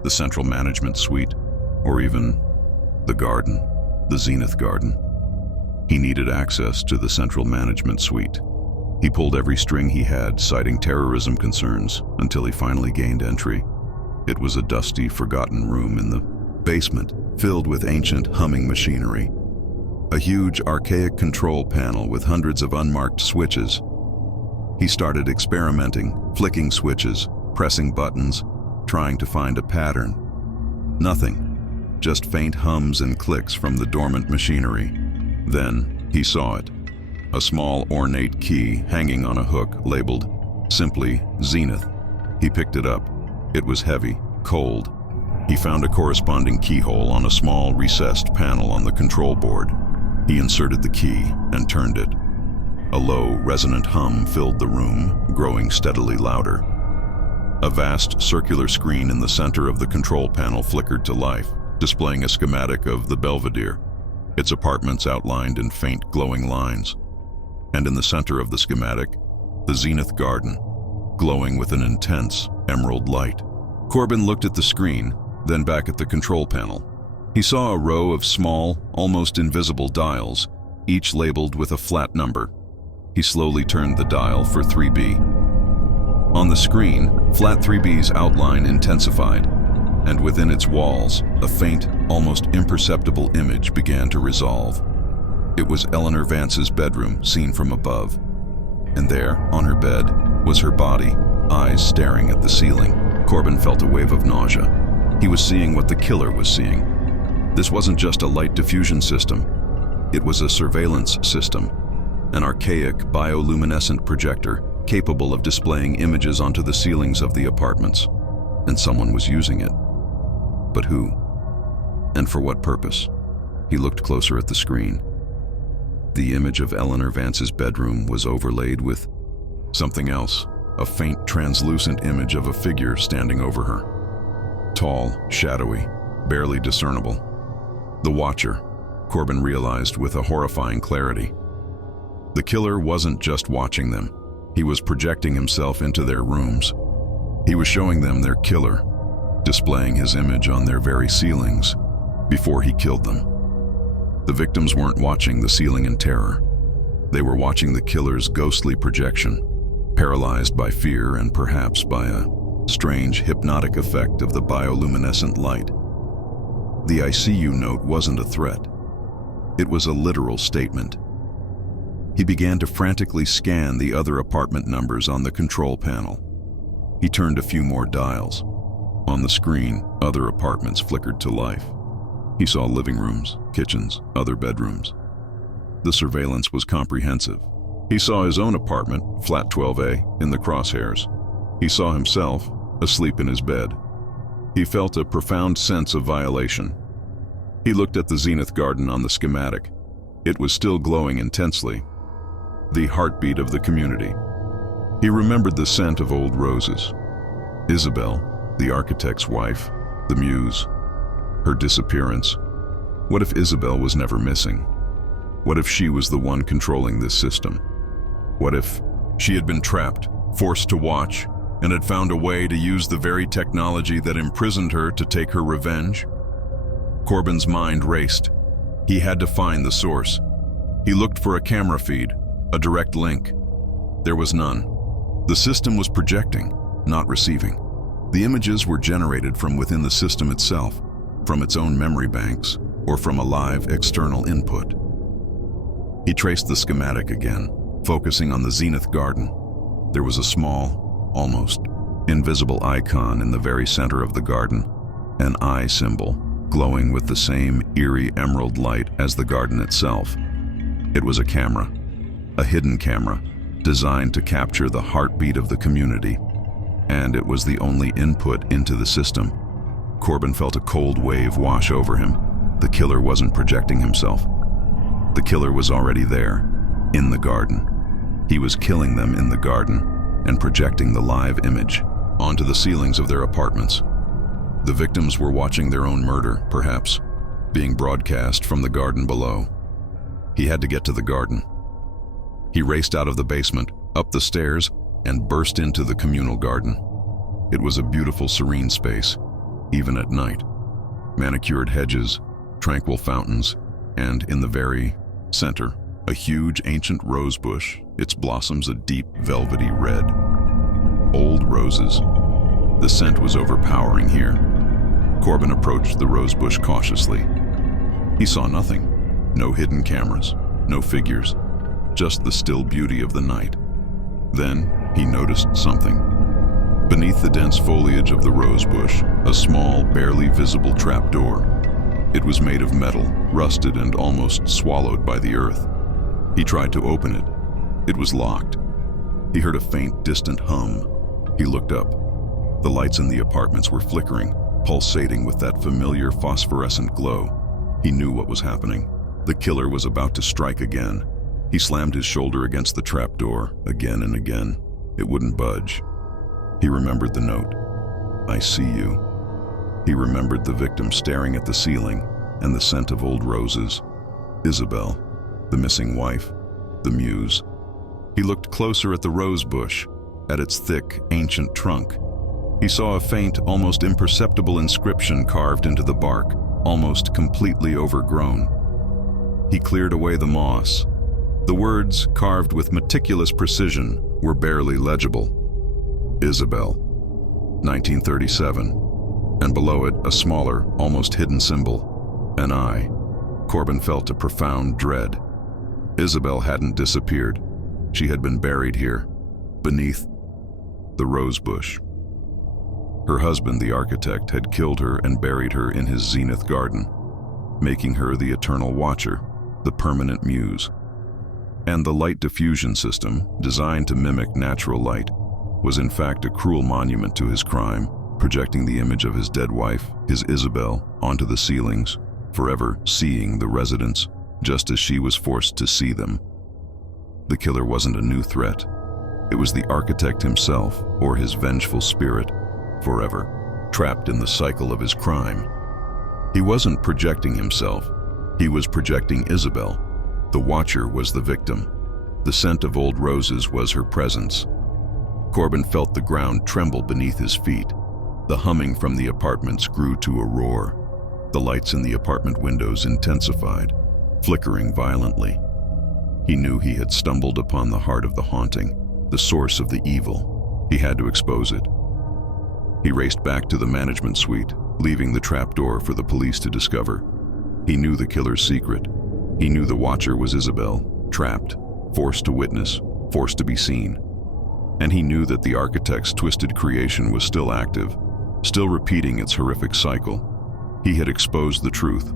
The central management suite, or even the garden, the Zenith Garden? He needed access to the central management suite. He pulled every string he had, citing terrorism concerns, until he finally gained entry. It was a dusty, forgotten room in the basement, filled with ancient, humming machinery. A huge, archaic control panel with hundreds of unmarked switches. He started experimenting, flicking switches, pressing buttons, trying to find a pattern. Nothing, just faint hums and clicks from the dormant machinery. Then he saw it. A small, ornate key hanging on a hook labeled simply Zenith. He picked it up. It was heavy, cold. He found a corresponding keyhole on a small, recessed panel on the control board. He inserted the key and turned it. A low, resonant hum filled the room, growing steadily louder. A vast, circular screen in the center of the control panel flickered to life, displaying a schematic of the Belvedere, its apartments outlined in faint, glowing lines. And in the center of the schematic, the Zenith Garden, glowing with an intense, emerald light. Corbin looked at the screen, then back at the control panel. He saw a row of small, almost invisible dials, each labeled with a flat number. He slowly turned the dial for 3B. On the screen, flat 3B's outline intensified, and within its walls, a faint, almost imperceptible image began to resolve. It was Eleanor Vance's bedroom, seen from above. And there, on her bed, was her body, eyes staring at the ceiling. Corbin felt a wave of nausea. He was seeing what the killer was seeing. This wasn't just a light diffusion system. It was a surveillance system, an archaic bioluminescent projector capable of displaying images onto the ceilings of the apartments. And someone was using it. But who? And for what purpose? He looked closer at the screen. The image of Eleanor Vance's bedroom was overlaid with something else, a faint, translucent image of a figure standing over her. Tall, shadowy, barely discernible. The Watcher, Corbin realized with a horrifying clarity. The killer wasn't just watching them. He was projecting himself into their rooms. He was showing them their killer, displaying his image on their very ceilings before he killed them. The victims weren't watching the ceiling in terror. They were watching the killer's ghostly projection, paralyzed by fear and perhaps by a strange hypnotic effect of the bioluminescent light. The "I see you" note wasn't a threat. It was a literal statement. He began to frantically scan the other apartment numbers on the control panel. He turned a few more dials. On the screen, other apartments flickered to life. He saw living rooms, kitchens, other bedrooms. The surveillance was comprehensive. He saw his own apartment, flat 12A, in the crosshairs. He saw himself, asleep in his bed. He felt a profound sense of violation. He looked at the Zenith Garden on the schematic. It was still glowing intensely, the heartbeat of the community. He remembered the scent of old roses. Isabel, the architect's wife, the muse, her disappearance. What if Isabel was never missing? What if she was the one controlling this system? What if she had been trapped, forced to watch, and had found a way to use the very technology that imprisoned her to take her revenge? Corbin's mind raced. He had to find the source. He looked for a camera feed, a direct link. There was none. The system was projecting, not receiving. The images were generated from within the system itself, from its own memory banks, or from a live external input. He traced the schematic again, focusing on the Zenith Garden. There was a small, almost invisible icon in the very center of the garden, an eye symbol, glowing with the same eerie emerald light as the garden itself. It was a camera, a hidden camera, designed to capture the heartbeat of the community, and it was the only input into the system. Corbin felt a cold wave wash over him. The killer wasn't projecting himself. The killer was already there, in the garden. He was killing them in the garden and projecting the live image onto the ceilings of their apartments. The victims were watching their own murder, perhaps, being broadcast from the garden below. He had to get to the garden. He raced out of the basement, up the stairs, and burst into the communal garden. It was a beautiful, serene space, even at night. Manicured hedges, tranquil fountains, and in the very center, a huge ancient rose bush, its blossoms a deep, velvety red. Old roses. The scent was overpowering here. Corbin approached the rose bush cautiously. He saw nothing. No hidden cameras, no figures, just the still beauty of the night. Then he noticed something. Beneath the dense foliage of the rose bush, a small, barely visible trapdoor. It was made of metal, rusted and almost swallowed by the earth. He tried to open it. It was locked. He heard a faint, distant hum. He looked up. The lights in the apartments were flickering, pulsating with that familiar phosphorescent glow. He knew what was happening. The killer was about to strike again. He slammed his shoulder against the trapdoor, again and again. It wouldn't budge. He remembered the note. "I see you." He remembered the victim staring at the ceiling and the scent of old roses. Isabel, the missing wife, the muse. He looked closer at the rose bush, at its thick, ancient trunk. He saw a faint, almost imperceptible inscription carved into the bark, almost completely overgrown. He cleared away the moss. The words, carved with meticulous precision, were barely legible. Isabel, 1937, and below it a smaller, almost hidden symbol, an eye. Corbin felt a profound dread. Isabel hadn't disappeared. She had been buried here, beneath the rose bush. Her husband, the architect, had killed her and buried her in his Zenith Garden, making her the eternal watcher, the permanent muse. And the light diffusion system, designed to mimic natural light, was in fact a cruel monument to his crime, projecting the image of his dead wife, his Isabel, onto the ceilings, forever seeing the residents, just as she was forced to see them. The killer wasn't a new threat. It was the architect himself, or his vengeful spirit, forever trapped in the cycle of his crime. He wasn't projecting himself. He was projecting Isabel. The watcher was the victim. The scent of old roses was her presence. Corbin felt the ground tremble beneath his feet. The humming from the apartments grew to a roar. The lights in the apartment windows intensified, flickering violently. He knew he had stumbled upon the heart of the haunting, the source of the evil. He had to expose it. He raced back to the management suite, leaving the trapdoor for the police to discover. He knew the killer's secret. He knew the watcher was Isabel, trapped, forced to witness, forced to be seen. And he knew that the architect's twisted creation was still active, still repeating its horrific cycle. He had exposed the truth,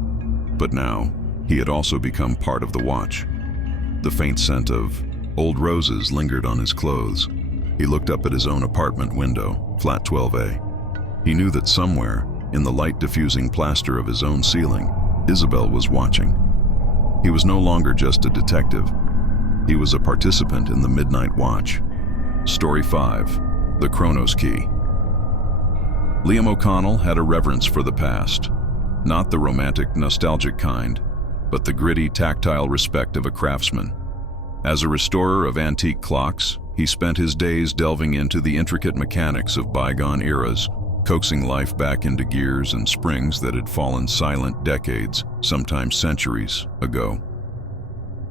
but now he had also become part of the watch. The faint scent of old roses lingered on his clothes. He looked up at his own apartment window, flat 12A. He knew that somewhere, in the light-diffusing plaster of his own ceiling, Isabel was watching. He was no longer just a detective. He was a participant in the Midnight Watch. Story 5, The Chronos Key. Liam O'Connell had a reverence for the past. Not the romantic, nostalgic kind, but the gritty, tactile respect of a craftsman. As a restorer of antique clocks, he spent his days delving into the intricate mechanics of bygone eras, coaxing life back into gears and springs that had fallen silent decades, sometimes centuries, ago.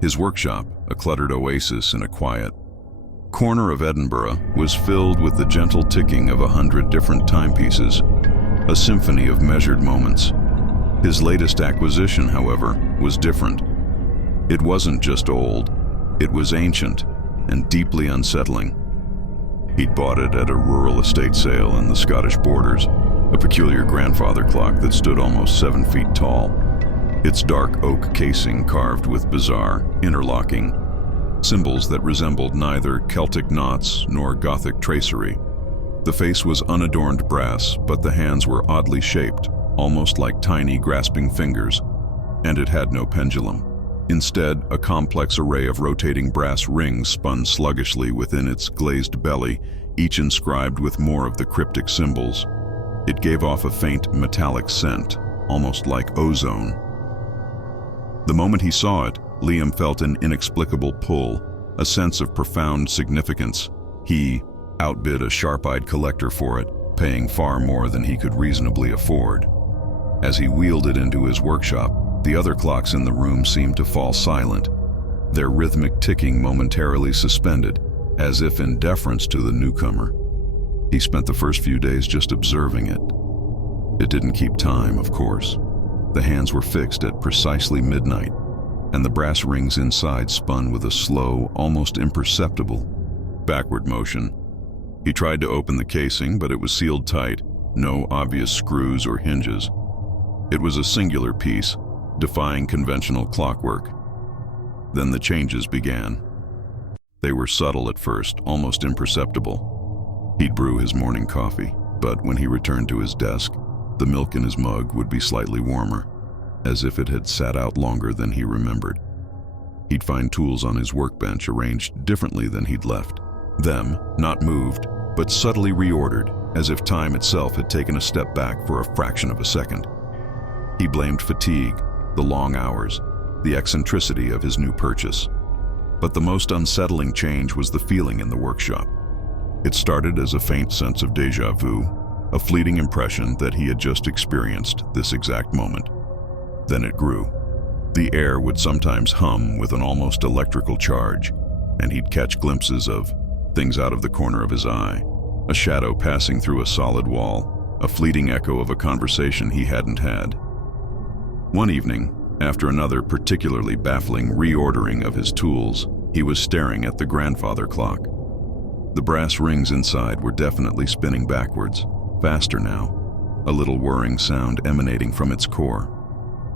His workshop, a cluttered oasis in a quiet corner of Edinburgh, was filled with the gentle ticking of 100 different timepieces, a symphony of measured moments. His latest acquisition, however, was different. It wasn't just old, it was ancient and deeply unsettling. He'd bought it at a rural estate sale in the Scottish borders, a peculiar grandfather clock that stood almost 7 feet tall. Its dark oak casing carved with bizarre, interlocking symbols that resembled neither Celtic knots nor Gothic tracery. The face was unadorned brass, but the hands were oddly shaped, almost like tiny grasping fingers, and it had no pendulum. Instead, a complex array of rotating brass rings spun sluggishly within its glazed belly, each inscribed with more of the cryptic symbols. It gave off a faint metallic scent, almost like ozone. The moment he saw it, Liam felt an inexplicable pull, a sense of profound significance. He outbid a sharp-eyed collector for it, paying far more than he could reasonably afford. As he wheeled it into his workshop, the other clocks in the room seemed to fall silent, their rhythmic ticking momentarily suspended, as if in deference to the newcomer. He spent the first few days just observing it. It didn't keep time, of course. The hands were fixed at precisely midnight, and the brass rings inside spun with a slow, almost imperceptible, backward motion. He tried to open the casing, but it was sealed tight, no obvious screws or hinges. It was a singular piece, defying conventional clockwork. Then the changes began. They were subtle at first, almost imperceptible. He'd brew his morning coffee, but when he returned to his desk, the milk in his mug would be slightly warmer, as if it had sat out longer than he remembered. He'd find tools on his workbench arranged differently than he'd left. Them, not moved, but subtly reordered, as if time itself had taken a step back for a fraction of a second. He blamed fatigue, the long hours, the eccentricity of his new purchase. But the most unsettling change was the feeling in the workshop. It started as a faint sense of déjà vu, a fleeting impression that he had just experienced this exact moment. Then it grew. The air would sometimes hum with an almost electrical charge, and he'd catch glimpses of things out of the corner of his eye, a shadow passing through a solid wall, a fleeting echo of a conversation he hadn't had. One evening, after another particularly baffling reordering of his tools, he was staring at the grandfather clock. The brass rings inside were definitely spinning backwards, faster now, a little whirring sound emanating from its core.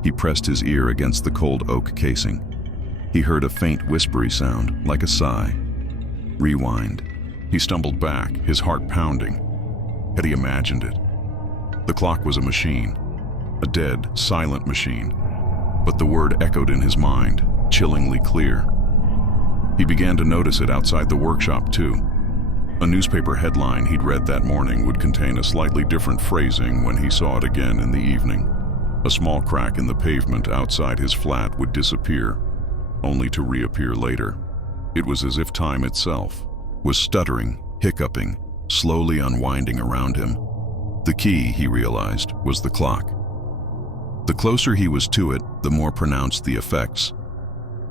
He pressed his ear against the cold oak casing. He heard a faint whispery sound, like a sigh. Rewind. He stumbled back, his heart pounding. Had he imagined it? The clock was a machine, a dead, silent machine, but the word echoed in his mind, chillingly clear. He began to notice it outside the workshop, too. A newspaper headline he'd read that morning would contain a slightly different phrasing when he saw it again in the evening. A small crack in the pavement outside his flat would disappear, only to reappear later. It was as if time itself was stuttering, hiccuping, slowly unwinding around him. The key, he realized, was the clock. The closer he was to it, the more pronounced the effects.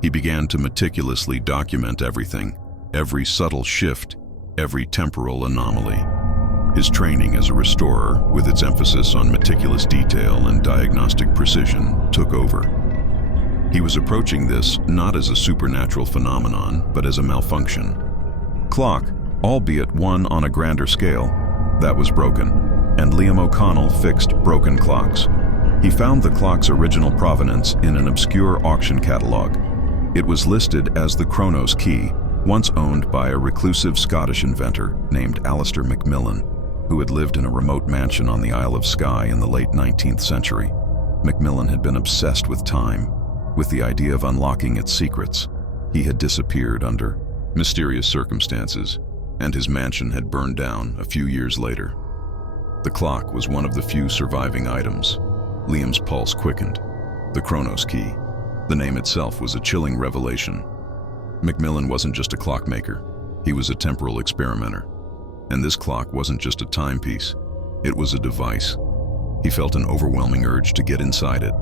He began to meticulously document everything, every subtle shift, every temporal anomaly. His training as a restorer, with its emphasis on meticulous detail and diagnostic precision, took over. He was approaching this not as a supernatural phenomenon, but as a malfunction. Clock, albeit one on a grander scale, that was broken, and Liam O'Connell fixed broken clocks. He found the clock's original provenance in an obscure auction catalog. It was listed as the Chronos key, once owned by a reclusive Scottish inventor named Alistair Macmillan, who had lived in a remote mansion on the Isle of Skye in the late 19th century. Macmillan had been obsessed with time, with the idea of unlocking its secrets. He had disappeared under mysterious circumstances, and his mansion had burned down a few years later. The clock was one of the few surviving items. Liam's pulse quickened. The Chronos key. The name itself was a chilling revelation. Macmillan wasn't just a clockmaker. He was a temporal experimenter. And this clock wasn't just a timepiece. It was a device. He felt an overwhelming urge to get inside it,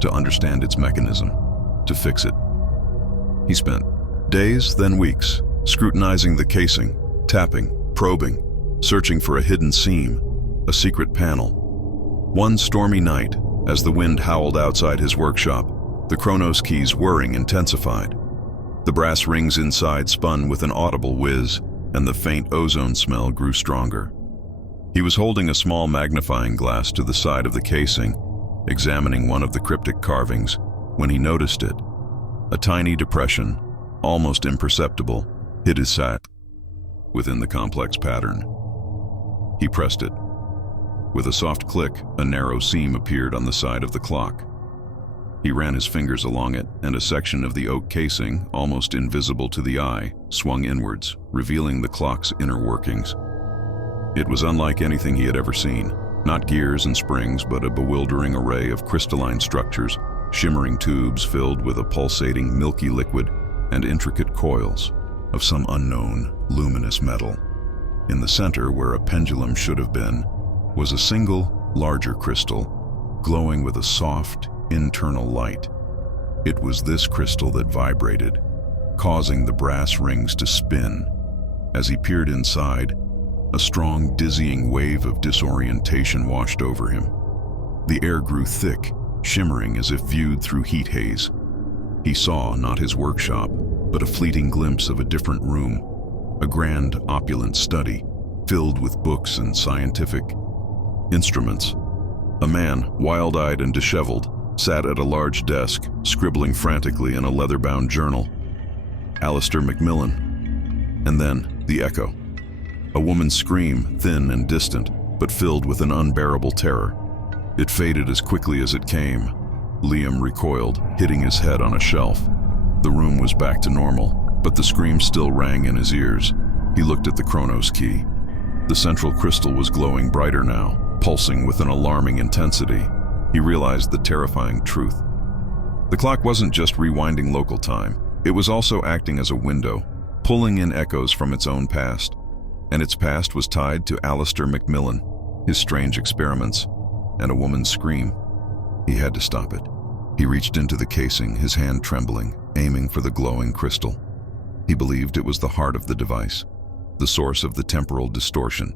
to understand its mechanism, to fix it. He spent days, then weeks, scrutinizing the casing, tapping, probing, searching for a hidden seam, a secret panel. One stormy night, As the wind howled outside his workshop, the Chronos key's whirring intensified. The brass rings inside spun with an audible whiz, and the faint ozone smell grew stronger. He was holding a small magnifying glass to the side of the casing, examining one of the cryptic carvings, when he noticed it. A tiny depression, almost imperceptible, hid his sat within the complex pattern. He pressed it. With a soft click, a narrow seam appeared on the side of the clock. He ran his fingers along it, and a section of the oak casing, almost invisible to the eye, swung inwards, revealing the clock's inner workings. It was unlike anything he had ever seen. Not gears and springs, but a bewildering array of crystalline structures, shimmering tubes filled with a pulsating, milky liquid, and intricate coils of some unknown, luminous metal. In the center, where a pendulum should have been, was a single, larger crystal, glowing with a soft, internal light. It was this crystal that vibrated, causing the brass rings to spin. As he peered inside, a strong, dizzying wave of disorientation washed over him. The air grew thick, shimmering as if viewed through heat haze. He saw not his workshop, but a fleeting glimpse of a different room, a grand, opulent study, filled with books and scientific instruments. A man, wild-eyed and disheveled, sat at a large desk, scribbling frantically in a leather-bound journal. Alistair Macmillan. And then, the echo. A woman's scream, thin and distant, but filled with an unbearable terror. It faded as quickly as it came. Liam recoiled, hitting his head on a shelf. The room was back to normal, but the scream still rang in his ears. He looked at the Chronos key. The central crystal was glowing brighter now, pulsing with an alarming intensity. He realized the terrifying truth. The clock wasn't just rewinding local time. It was also acting as a window, pulling in echoes from its own past. And its past was tied to Alistair Macmillan, his strange experiments, and a woman's scream. He had to stop it. He reached into the casing, his hand trembling, aiming for the glowing crystal. He believed it was the heart of the device, the source of the temporal distortion.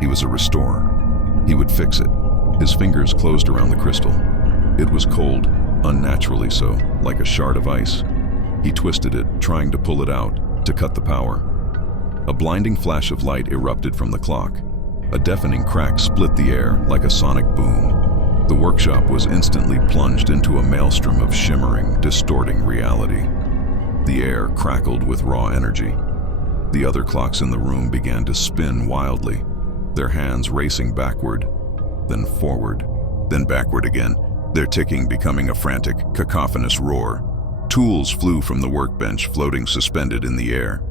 He was a restorer. He would fix it. His fingers closed around the crystal. It was cold, unnaturally so, like a shard of ice. He twisted it, trying to pull it out, to cut the power. A blinding flash of light erupted from the clock. A deafening crack split the air like a sonic boom. The workshop was instantly plunged into a maelstrom of shimmering, distorting reality. The air crackled with raw energy. The other clocks in the room began to spin wildly, their hands racing backward, then forward, then backward again, their ticking becoming a frantic, cacophonous roar. Tools flew from the workbench, floating suspended in the air.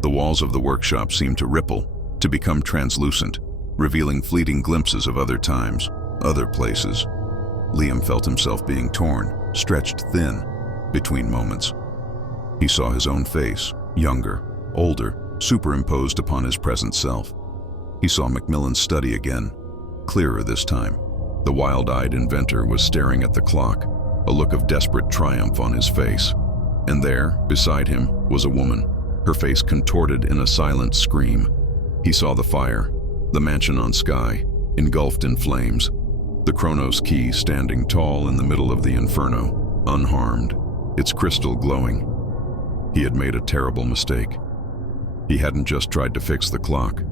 The walls of the workshop seemed to ripple, to become translucent, revealing fleeting glimpses of other times, other places. Liam felt himself being torn, stretched thin, between moments. He saw his own face, younger, older, superimposed upon his present self. He saw Macmillan's study again, clearer this time. The wild-eyed inventor was staring at the clock, a look of desperate triumph on his face. And there, beside him, was a woman, her face contorted in a silent scream. He saw the fire, the mansion on sky, engulfed in flames, the Chronos key standing tall in the middle of the inferno, unharmed, its crystal glowing. He had made a terrible mistake. He hadn't just tried to fix the clock.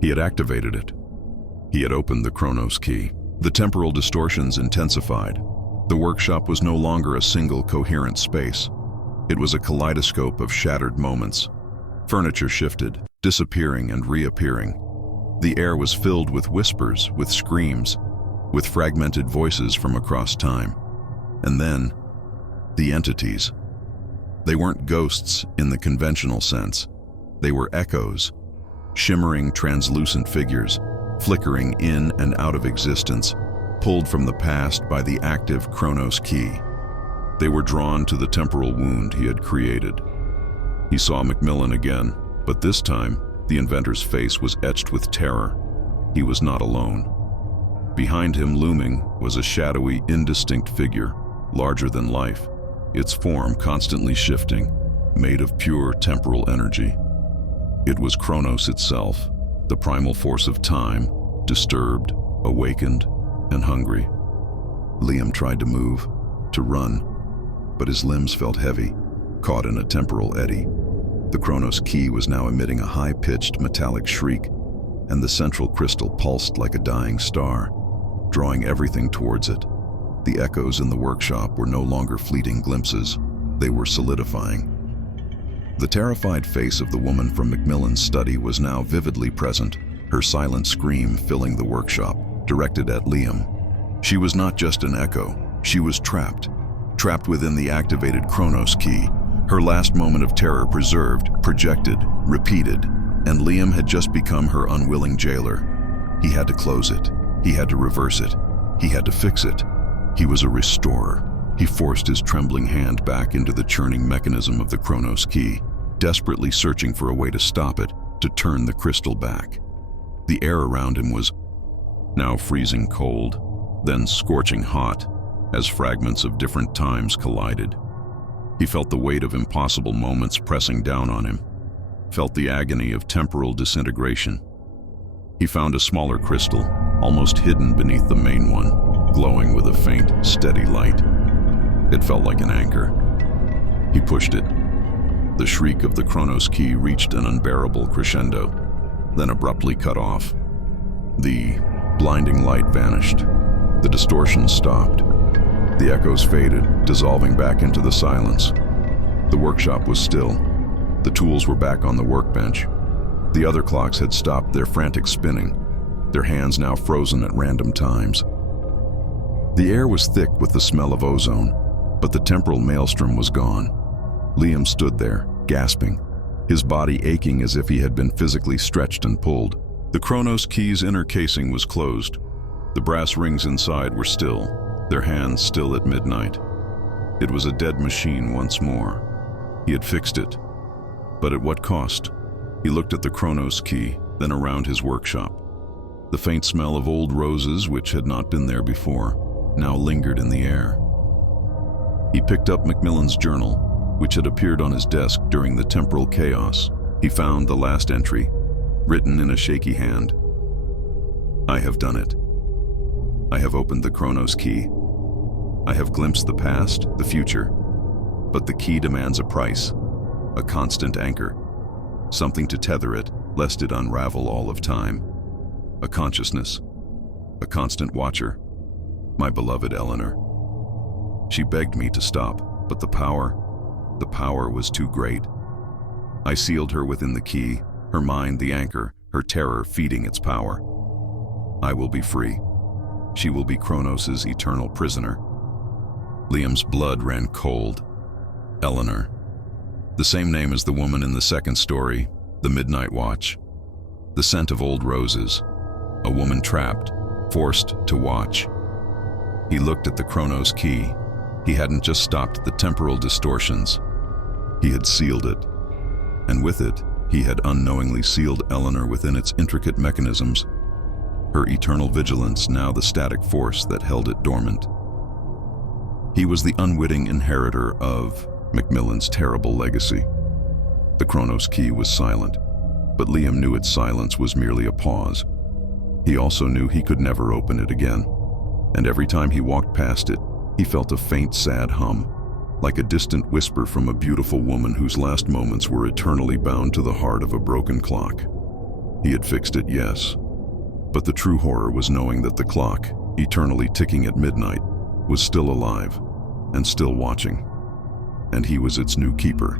He had activated it. He had opened the Chronos key. The temporal distortions intensified. The workshop was no longer a single coherent space. It was a kaleidoscope of shattered moments. Furniture shifted, disappearing and reappearing. The air was filled with whispers, with screams, with fragmented voices from across time. And then, the entities. They weren't ghosts in the conventional sense. They were echoes, shimmering, translucent figures, flickering in and out of existence, pulled from the past by the active Chronos key. They were drawn to the temporal wound he had created. He saw Macmillan again, but this time, the inventor's face was etched with terror. He was not alone. Behind him, looming, was a shadowy, indistinct figure, larger than life, its form constantly shifting, made of pure temporal energy. It was Chronos itself, the primal force of time, disturbed, awakened, and hungry. Liam tried to move, to run, but his limbs felt heavy, caught in a temporal eddy. The Chronos key was now emitting a high-pitched metallic shriek, and the central crystal pulsed like a dying star, drawing everything towards it. The echoes in the workshop were no longer fleeting glimpses, they were solidifying. The terrified face of the woman from Macmillan's study was now vividly present, her silent scream filling the workshop, directed at Liam. She was not just an echo, she was trapped within the activated Chronos key, her last moment of terror preserved, projected, repeated, and Liam had just become her unwilling jailer. He had to close it, he had to reverse it, he had to fix it. He was a restorer. He forced his trembling hand back into the churning mechanism of the Chronos key, desperately searching for a way to stop it, to turn the crystal back. The air around him was now freezing cold, then scorching hot, as fragments of different times collided. He felt the weight of impossible moments pressing down on him, felt the agony of temporal disintegration. He found a smaller crystal, almost hidden beneath the main one, glowing with a faint, steady light. It felt like an anchor. He pushed it. The shriek of the Chronos key reached an unbearable crescendo, then abruptly cut off. The blinding light vanished. The distortion stopped. The echoes faded, dissolving back into the silence. The workshop was still. The tools were back on the workbench. The other clocks had stopped their frantic spinning, their hands now frozen at random times. The air was thick with the smell of ozone, but the temporal maelstrom was gone. Liam stood there, gasping, his body aching as if he had been physically stretched and pulled. The Chronos key's inner casing was closed. The brass rings inside were still, their hands still at midnight. It was a dead machine once more. He had fixed it. But at what cost? He looked at the Chronos key, then around his workshop. The faint smell of old roses, which had not been there before, now lingered in the air. He picked up Macmillan's journal, which had appeared on his desk during the temporal chaos. He found the last entry, written in a shaky hand. I have done it. I have opened the Chronos key. I have glimpsed the past, the future, but the key demands a price, a constant anchor, something to tether it, lest it unravel all of time. A consciousness, a constant watcher, my beloved Eleanor. She begged me to stop, but the power was too great. I sealed her within the key, her mind the anchor, her terror feeding its power. I will be free. She will be Chronos's eternal prisoner. Liam's blood ran cold. Eleanor. The same name as the woman in the second story, the midnight watch. The scent of old roses. A woman trapped, forced to watch. He looked at the Chronos key. He hadn't just stopped the temporal distortions. He had sealed it. And with it, he had unknowingly sealed Eleanor within its intricate mechanisms, her eternal vigilance now the static force that held it dormant. He was the unwitting inheritor of Macmillan's terrible legacy. The Chronos key was silent, but Liam knew its silence was merely a pause. He also knew he could never open it again, and every time he walked past it, he felt a faint, sad hum, like a distant whisper from a beautiful woman whose last moments were eternally bound to the heart of a broken clock. He had fixed it, yes, but the true horror was knowing that the clock, eternally ticking at midnight, was still alive and still watching, and he was its new keeper.